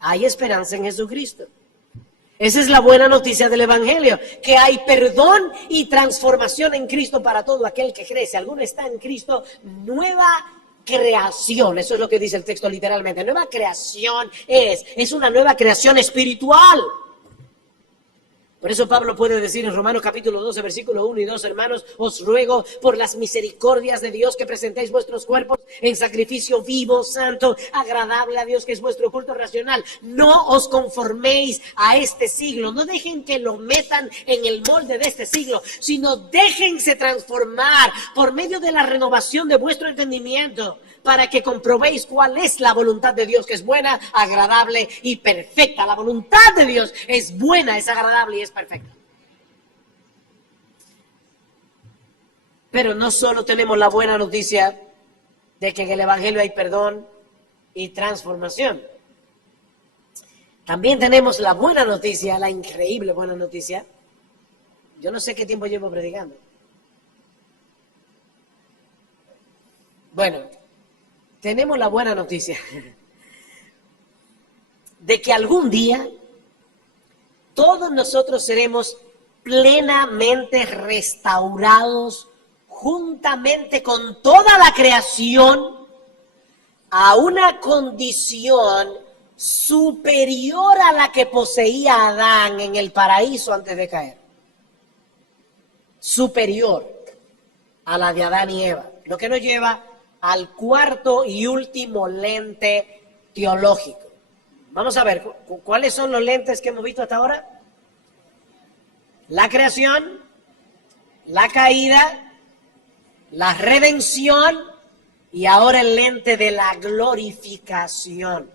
Hay esperanza en Jesucristo. Esa es la buena noticia del Evangelio, que hay perdón y transformación en Cristo para todo aquel que cree. Si alguno está en Cristo, nueva creación. Eso es lo que dice el texto literalmente. Nueva creación es una nueva creación espiritual. Por eso Pablo puede decir en Romanos capítulo 12, versículo 1 y 2, hermanos, os ruego por las misericordias de Dios que presentéis vuestros cuerpos en sacrificio vivo, santo, agradable a Dios, que es vuestro culto racional. No os conforméis a este siglo, no dejen que lo metan en el molde de este siglo, sino déjense transformar por medio de la renovación de vuestro entendimiento, para que comprobéis cuál es la voluntad de Dios, que es buena, agradable y perfecta. La voluntad de Dios es buena, es agradable y es perfecta. Pero no solo tenemos la buena noticia de que en el Evangelio hay perdón y transformación. También tenemos la buena noticia, la increíble buena noticia. Yo no sé qué tiempo llevo predicando. Bueno, tenemos la buena noticia de que algún día todos nosotros seremos plenamente restaurados juntamente con toda la creación a una condición superior a la que poseía Adán en el paraíso antes de caer. Superior a la de Adán y Eva. Lo que nos lleva al cuarto y último lente teológico. Vamos a ver, ¿cuáles son los lentes que hemos visto hasta ahora? La creación, la caída, la redención y ahora el lente de la glorificación.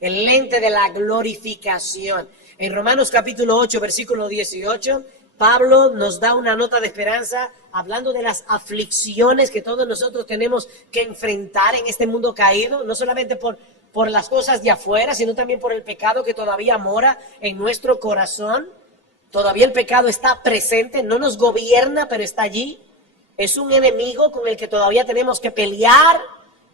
El lente de la glorificación. En Romanos capítulo 8, versículo 18, Pablo nos da una nota de esperanza hablando de las aflicciones que todos nosotros tenemos que enfrentar en este mundo caído, no solamente por las cosas de afuera, sino también por el pecado que todavía mora en nuestro corazón. Todavía el pecado está presente, no nos gobierna, pero está allí. Es un enemigo con el que todavía tenemos que pelear.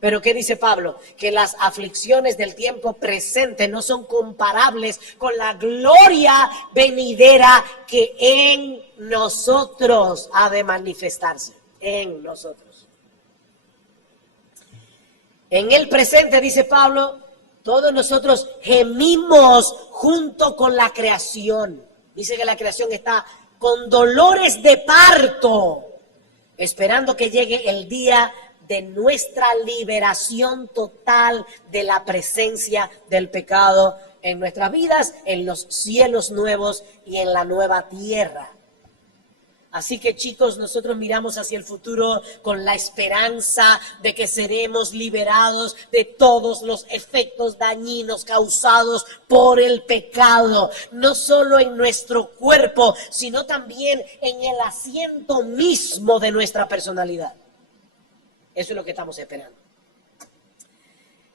Pero ¿qué dice Pablo? Que las aflicciones del tiempo presente no son comparables con la gloria venidera que en nosotros ha de manifestarse. En nosotros. En el presente, dice Pablo, todos nosotros gemimos junto con la creación. Dice que la creación está con dolores de parto, esperando que llegue el día de nuestra liberación total de la presencia del pecado en nuestras vidas, en los cielos nuevos y en la nueva tierra. Así que, chicos, nosotros miramos hacia el futuro con la esperanza de que seremos liberados de todos los efectos dañinos causados por el pecado, no solo en nuestro cuerpo, sino también en el asiento mismo de nuestra personalidad. Eso es lo que estamos esperando.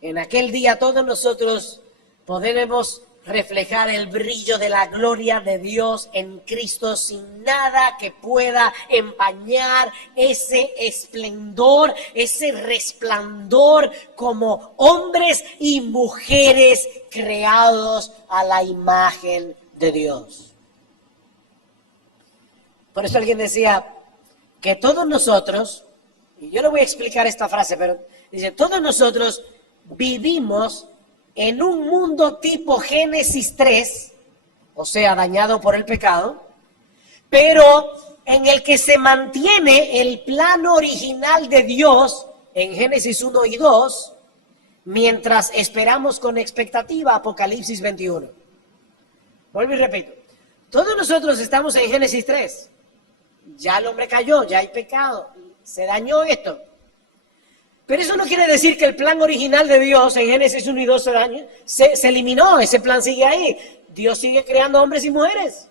En aquel día todos nosotros podremos reflejar el brillo de la gloria de Dios en Cristo sin nada que pueda empañar ese esplendor, ese resplandor como hombres y mujeres creados a la imagen de Dios. Por eso alguien decía que todos nosotros, y yo le voy a explicar esta frase, pero dice, todos nosotros vivimos en un mundo tipo Génesis 3, o sea, dañado por el pecado, pero en el que se mantiene el plan original de Dios en Génesis 1 y 2, mientras esperamos con expectativa Apocalipsis 21. Vuelvo y repito, todos nosotros estamos en Génesis 3. Ya el hombre cayó, ya hay pecado, se dañó esto. Pero eso no quiere decir que el plan original de Dios en Génesis 1 y 2 se eliminó, ese plan sigue ahí. Dios sigue creando hombres y mujeres.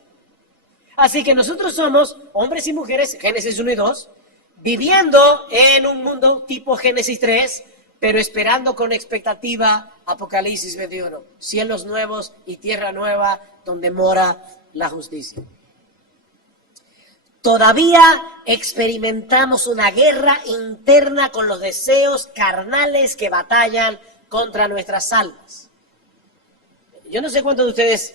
Así que nosotros somos hombres y mujeres, Génesis 1 y 2, viviendo en un mundo tipo Génesis 3, pero esperando con expectativa Apocalipsis 21, cielos nuevos y tierra nueva donde mora la justicia. Todavía experimentamos una guerra interna con los deseos carnales que batallan contra nuestras almas. Yo no sé cuántos de ustedes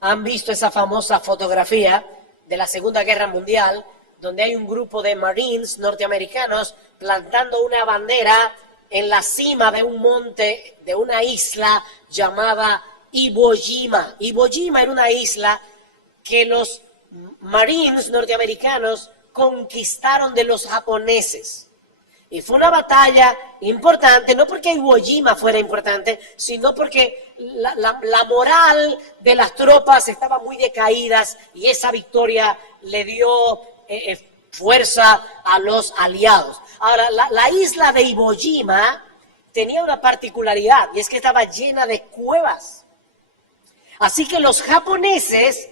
han visto esa famosa fotografía de la Segunda Guerra Mundial, donde hay un grupo de Marines norteamericanos plantando una bandera en la cima de un monte, de una isla llamada Iwo Jima. Iwo Jima era una isla que los Marines norteamericanos conquistaron de los japoneses. Y fue una batalla importante, no porque Iwo Jima fuera importante, sino porque la moral de las tropas estaba muy decaídas y esa victoria le dio fuerza a los aliados. Ahora, la isla de Iwo Jima tenía una particularidad y es que estaba llena de cuevas. Así que los japoneses,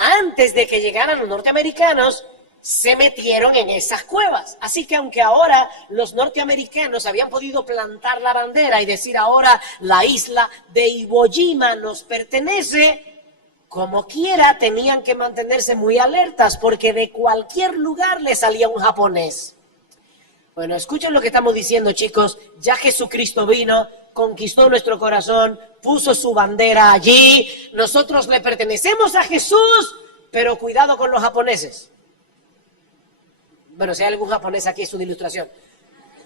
antes de que llegaran los norteamericanos, se metieron en esas cuevas. Así que aunque ahora los norteamericanos habían podido plantar la bandera y decir ahora la isla de Iwo Jima nos pertenece, como quiera tenían que mantenerse muy alertas porque de cualquier lugar le salía un japonés. Bueno, escuchen lo que estamos diciendo, chicos. Ya Jesucristo vino, conquistó nuestro corazón, puso su bandera allí. Nosotros le pertenecemos a Jesús, pero cuidado con los japoneses. Bueno, si hay algún japonés aquí es una ilustración,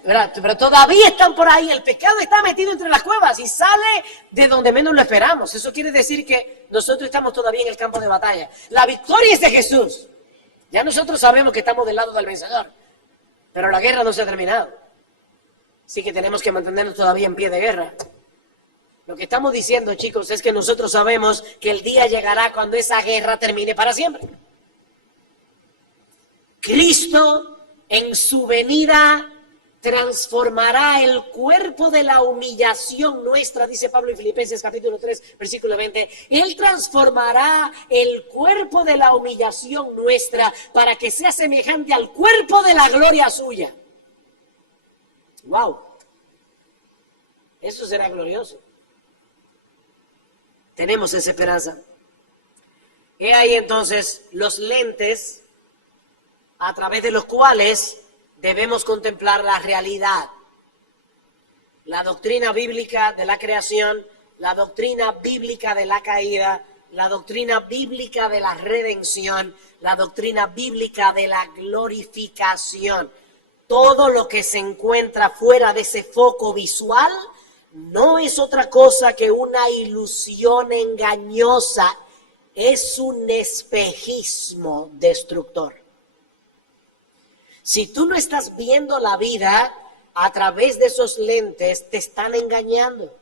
¿verdad? Pero todavía están por ahí. El pecado está metido entre las cuevas y sale de donde menos lo esperamos. Eso quiere decir que nosotros estamos todavía en el campo de batalla. La victoria es de Jesús. Ya nosotros sabemos que estamos del lado del vencedor, pero la guerra no se ha terminado. Así que tenemos que mantenernos todavía en pie de guerra. Lo que estamos diciendo, chicos, es que nosotros sabemos que el día llegará cuando esa guerra termine para siempre. Cristo en su venida transformará el cuerpo de la humillación nuestra, dice Pablo en Filipenses capítulo 3, versículo 20. Él transformará el cuerpo de la humillación nuestra para que sea semejante al cuerpo de la gloria suya. ¡Wow! Eso será glorioso. Tenemos esa esperanza. He ahí entonces los lentes a través de los cuales debemos contemplar la realidad. La doctrina bíblica de la creación, la doctrina bíblica de la caída, la doctrina bíblica de la redención, la doctrina bíblica de la glorificación. Todo lo que se encuentra fuera de ese foco visual no es otra cosa que una ilusión engañosa, es un espejismo destructor. Si tú no estás viendo la vida a través de esos lentes, te están engañando.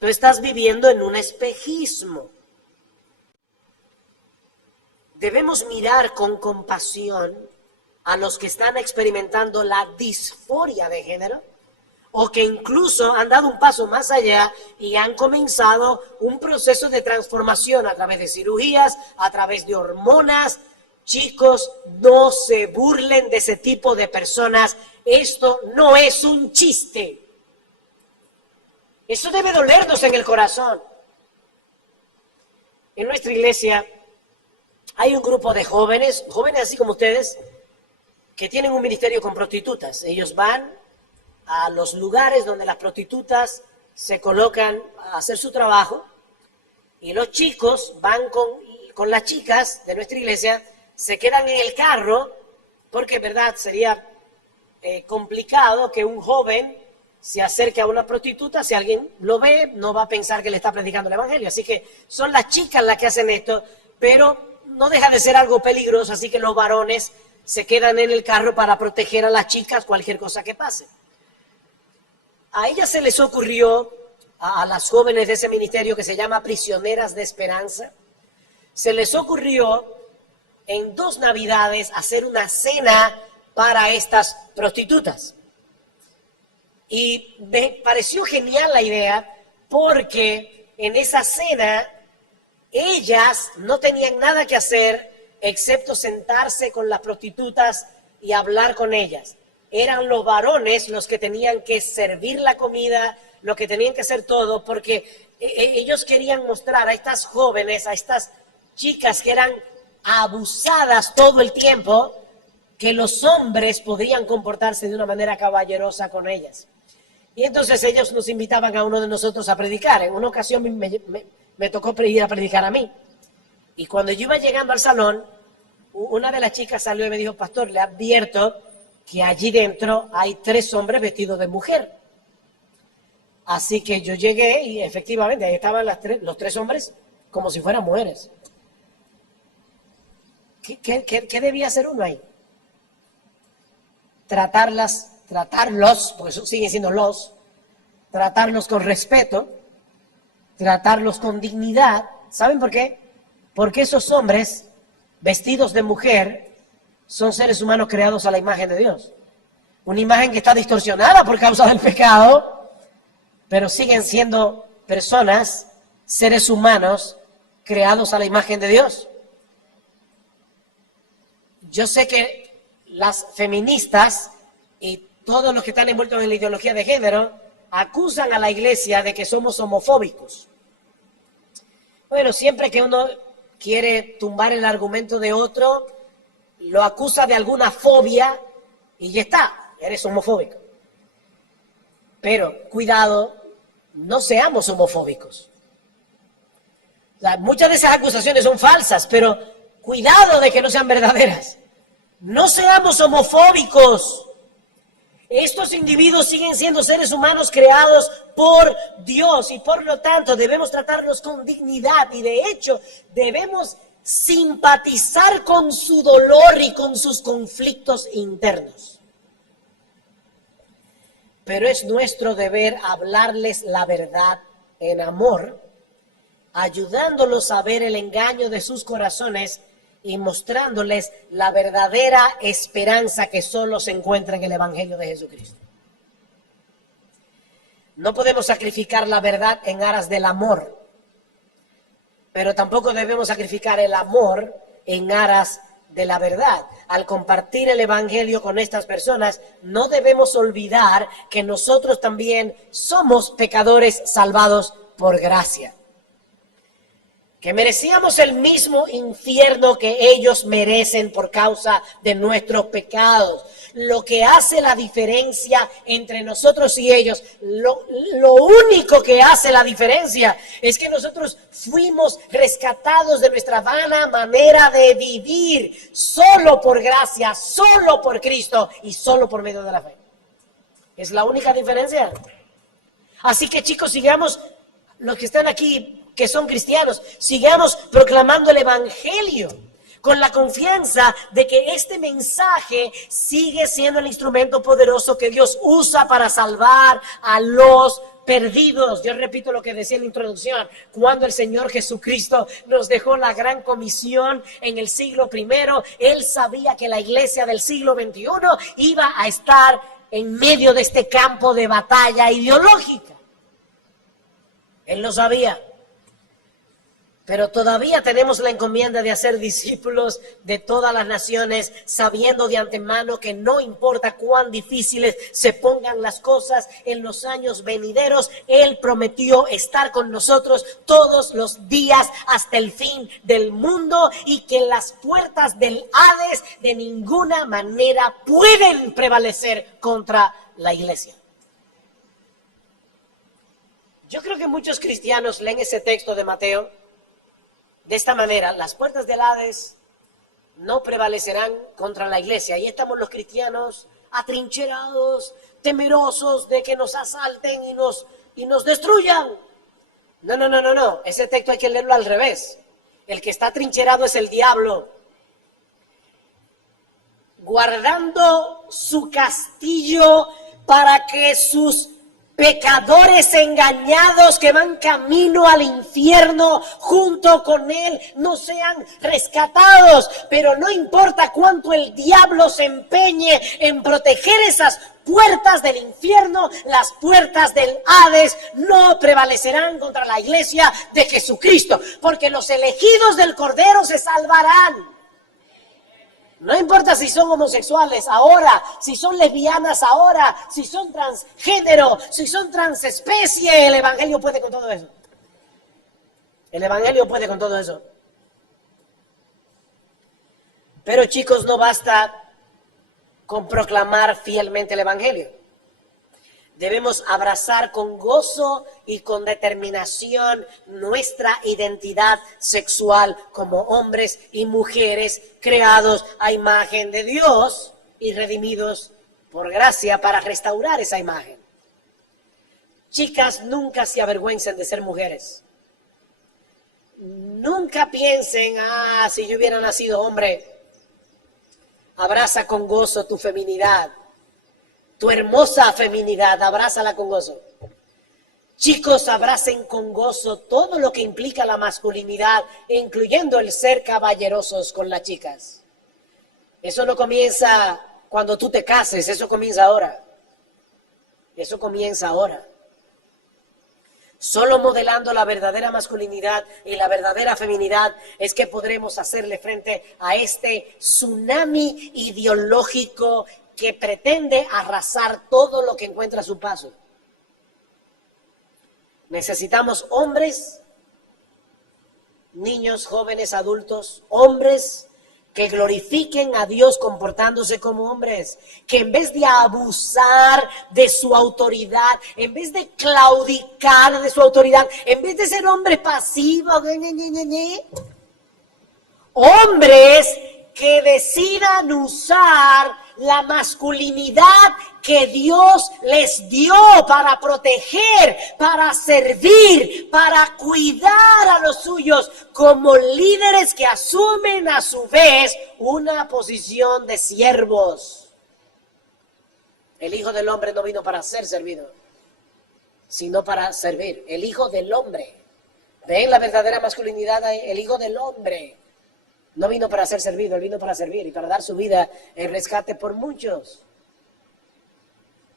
Tú estás viviendo en un espejismo. Debemos mirar con compasión a los que están experimentando la disforia de género o que incluso han dado un paso más allá y han comenzado un proceso de transformación a través de cirugías, a través de hormonas. Chicos, no se burlen de ese tipo de personas. Esto no es un chiste. Eso debe dolernos en el corazón. En nuestra iglesia hay un grupo de jóvenes así como ustedes, que tienen un ministerio con prostitutas. Ellos van a los lugares donde las prostitutas se colocan a hacer su trabajo y los chicos van con las chicas de nuestra iglesia, se quedan en el carro, porque, verdad, sería complicado que un joven se acerque a una prostituta. Si alguien lo ve, no va a pensar que le está predicando el evangelio. Así que son las chicas las que hacen esto, pero no deja de ser algo peligroso, así que los varones se quedan en el carro para proteger a las chicas cualquier cosa que pase. A ellas se les ocurrió, a las jóvenes de ese ministerio que se llama Prisioneras de Esperanza, se les ocurrió en 2 Navidades hacer una cena para estas prostitutas. Y me pareció genial la idea porque en esa cena ellas no tenían nada que hacer excepto sentarse con las prostitutas y hablar con ellas. Eran los varones los que tenían que servir la comida, los que tenían que hacer todo, porque ellos querían mostrar a estas jóvenes, a estas chicas que eran abusadas todo el tiempo, que los hombres podrían comportarse de una manera caballerosa con ellas. Y entonces ellos nos invitaban a uno de nosotros a predicar. En una ocasión me tocó ir a predicar a mí. Y cuando yo iba llegando al salón, una de las chicas salió y me dijo: pastor, le advierto que allí dentro hay 3 hombres vestidos de mujer. Así que yo llegué y efectivamente ahí estaban los 3 hombres como si fueran mujeres. ¿Qué debía hacer uno ahí? Tratarlos, porque siguen siendo tratarlos con respeto, tratarlos con dignidad. ¿Saben por qué? Porque esos hombres vestidos de mujer son seres humanos creados a la imagen de Dios. Una imagen que está distorsionada por causa del pecado, pero siguen siendo personas, seres humanos creados a la imagen de Dios. Yo sé que las feministas y todos los que están envueltos en la ideología de género acusan a la iglesia de que somos homofóbicos. Bueno, siempre que uno quiere tumbar el argumento de otro, lo acusa de alguna fobia y ya está, eres homofóbico. Pero, cuidado, no seamos homofóbicos. O sea, muchas de esas acusaciones son falsas, pero cuidado de que no sean verdaderas. No seamos homofóbicos. Estos individuos siguen siendo seres humanos creados por Dios y por lo tanto debemos tratarlos con dignidad y de hecho debemos simpatizar con su dolor y con sus conflictos internos. Pero es nuestro deber hablarles la verdad en amor, ayudándolos a ver el engaño de sus corazones y mostrándoles la verdadera esperanza que solo se encuentra en el Evangelio de Jesucristo. No podemos sacrificar la verdad en aras del amor, pero tampoco debemos sacrificar el amor en aras de la verdad. Al compartir el Evangelio con estas personas, no debemos olvidar que nosotros también somos pecadores salvados por gracia. Que merecíamos el mismo infierno que ellos merecen por causa de nuestros pecados. Lo que hace la diferencia entre nosotros y ellos, lo único que hace la diferencia es que nosotros fuimos rescatados de nuestra vana manera de vivir, solo por gracia, solo por Cristo y solo por medio de la fe. Es la única diferencia. Así que chicos, sigamos, los que están aquí que son cristianos, sigamos proclamando el Evangelio con la confianza de que este mensaje sigue siendo el instrumento poderoso que Dios usa para salvar a los perdidos. Yo repito lo que decía en la introducción, cuando el Señor Jesucristo nos dejó la gran comisión en el siglo I, Él sabía que la iglesia del siglo XXI iba a estar en medio de este campo de batalla ideológica. Él lo sabía. Pero todavía tenemos la encomienda de hacer discípulos de todas las naciones, sabiendo de antemano que no importa cuán difíciles se pongan las cosas en los años venideros, Él prometió estar con nosotros todos los días hasta el fin del mundo y que las puertas del Hades de ninguna manera pueden prevalecer contra la iglesia. Yo creo que muchos cristianos leen ese texto de Mateo de esta manera: las puertas del Hades no prevalecerán contra la iglesia. Ahí estamos los cristianos atrincherados, temerosos de que nos asalten y nos destruyan. No. Ese texto hay que leerlo al revés. El que está atrincherado es el diablo, guardando su castillo para que sus pecadores engañados que van camino al infierno junto con él no sean rescatados. Pero no importa cuánto el diablo se empeñe en proteger esas puertas del infierno, las puertas del Hades no prevalecerán contra la iglesia de Jesucristo, porque los elegidos del Cordero se salvarán. No importa si son homosexuales ahora, si son lesbianas ahora, si son transgénero, si son transespecie, el Evangelio puede con todo eso. El Evangelio puede con todo eso. Pero chicos, no basta con proclamar fielmente el Evangelio. Debemos abrazar con gozo y con determinación nuestra identidad sexual como hombres y mujeres creados a imagen de Dios y redimidos por gracia para restaurar esa imagen. Chicas, nunca se avergüencen de ser mujeres. Nunca piensen, si yo hubiera nacido hombre. Abraza con gozo tu feminidad. Tu hermosa feminidad, abrázala con gozo. Chicos, abracen con gozo todo lo que implica la masculinidad, incluyendo el ser caballerosos con las chicas. Eso no comienza cuando tú te cases, eso comienza ahora. Eso comienza ahora. Solo modelando la verdadera masculinidad y la verdadera feminidad es que podremos hacerle frente a este tsunami ideológico que pretende arrasar todo lo que encuentra a su paso. Necesitamos hombres, niños, jóvenes, adultos, hombres que glorifiquen a Dios comportándose como hombres, que en vez de abusar de su autoridad, en vez de claudicar de su autoridad, en vez de ser hombres pasivos, hombres que decidan usar la masculinidad que Dios les dio para proteger, para servir, para cuidar a los suyos, como líderes que asumen a su vez una posición de siervos. El Hijo del Hombre no vino para ser servido, sino para servir. El Hijo del Hombre. ¿Ven la verdadera masculinidad? El Hijo del Hombre. No vino para ser servido, Él vino para servir y para dar su vida en rescate por muchos.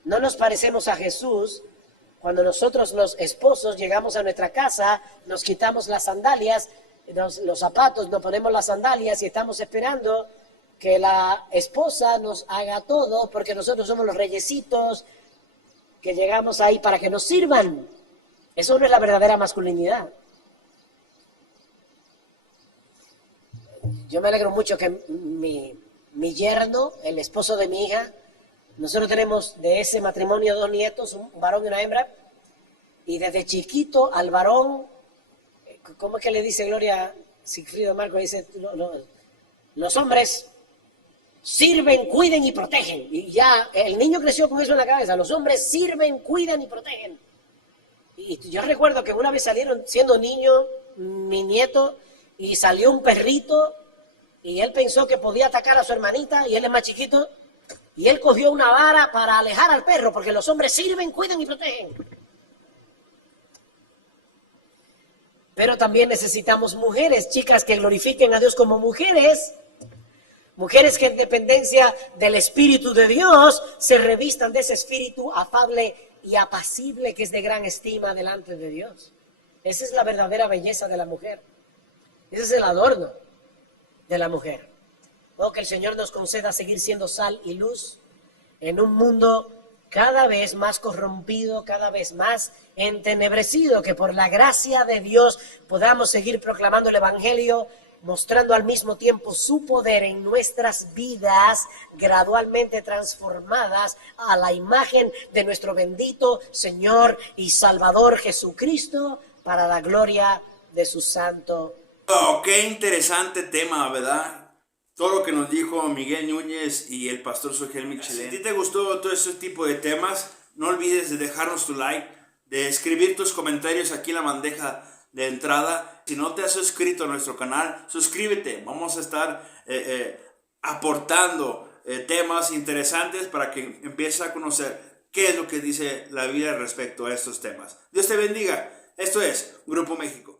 No nos parecemos a Jesús cuando nosotros los esposos llegamos a nuestra casa, nos quitamos las sandalias, los zapatos, nos ponemos las sandalias y estamos esperando que la esposa nos haga todo porque nosotros somos los reyesitos que llegamos ahí para que nos sirvan. Eso no es la verdadera masculinidad. Yo me alegro mucho que mi yerno, el esposo de mi hija, nosotros tenemos de ese matrimonio 2 nietos, un varón y una hembra, y desde chiquito al varón, ¿cómo es que le dice Gloria Sigfrido Marco? Dice, los hombres sirven, cuiden y protegen. Y ya el niño creció con eso en la cabeza, los hombres sirven, cuidan y protegen. Y yo recuerdo que una vez salieron, siendo niño, mi nieto, y salió un perrito, y él pensó que podía atacar a su hermanita, y él es más chiquito, y él cogió una vara para alejar al perro, porque los hombres sirven, cuidan y protegen. Pero también necesitamos mujeres, chicas que glorifiquen a Dios como mujeres, mujeres que en dependencia del Espíritu de Dios se revistan de ese espíritu afable y apacible que es de gran estima delante de Dios. Esa es la verdadera belleza de la mujer. Ese es el adorno de la mujer. Oh, que el Señor nos conceda seguir siendo sal y luz en un mundo cada vez más corrompido, cada vez más entenebrecido, que por la gracia de Dios podamos seguir proclamando el Evangelio, mostrando al mismo tiempo su poder en nuestras vidas, gradualmente transformadas a la imagen de nuestro bendito Señor y Salvador Jesucristo, para la gloria de su santo. Oh, qué interesante tema, ¿verdad? Todo lo que nos dijo Miguel Núñez y el pastor Sugel Michelén. Si a ti te gustó todo ese tipo de temas, no olvides de dejarnos tu like, de escribir tus comentarios aquí en la bandeja de entrada. Si no te has suscrito a nuestro canal, suscríbete. Vamos a estar aportando temas interesantes para que empieces a conocer qué es lo que dice la Biblia respecto a estos temas. Dios te bendiga. Esto es Grupo México.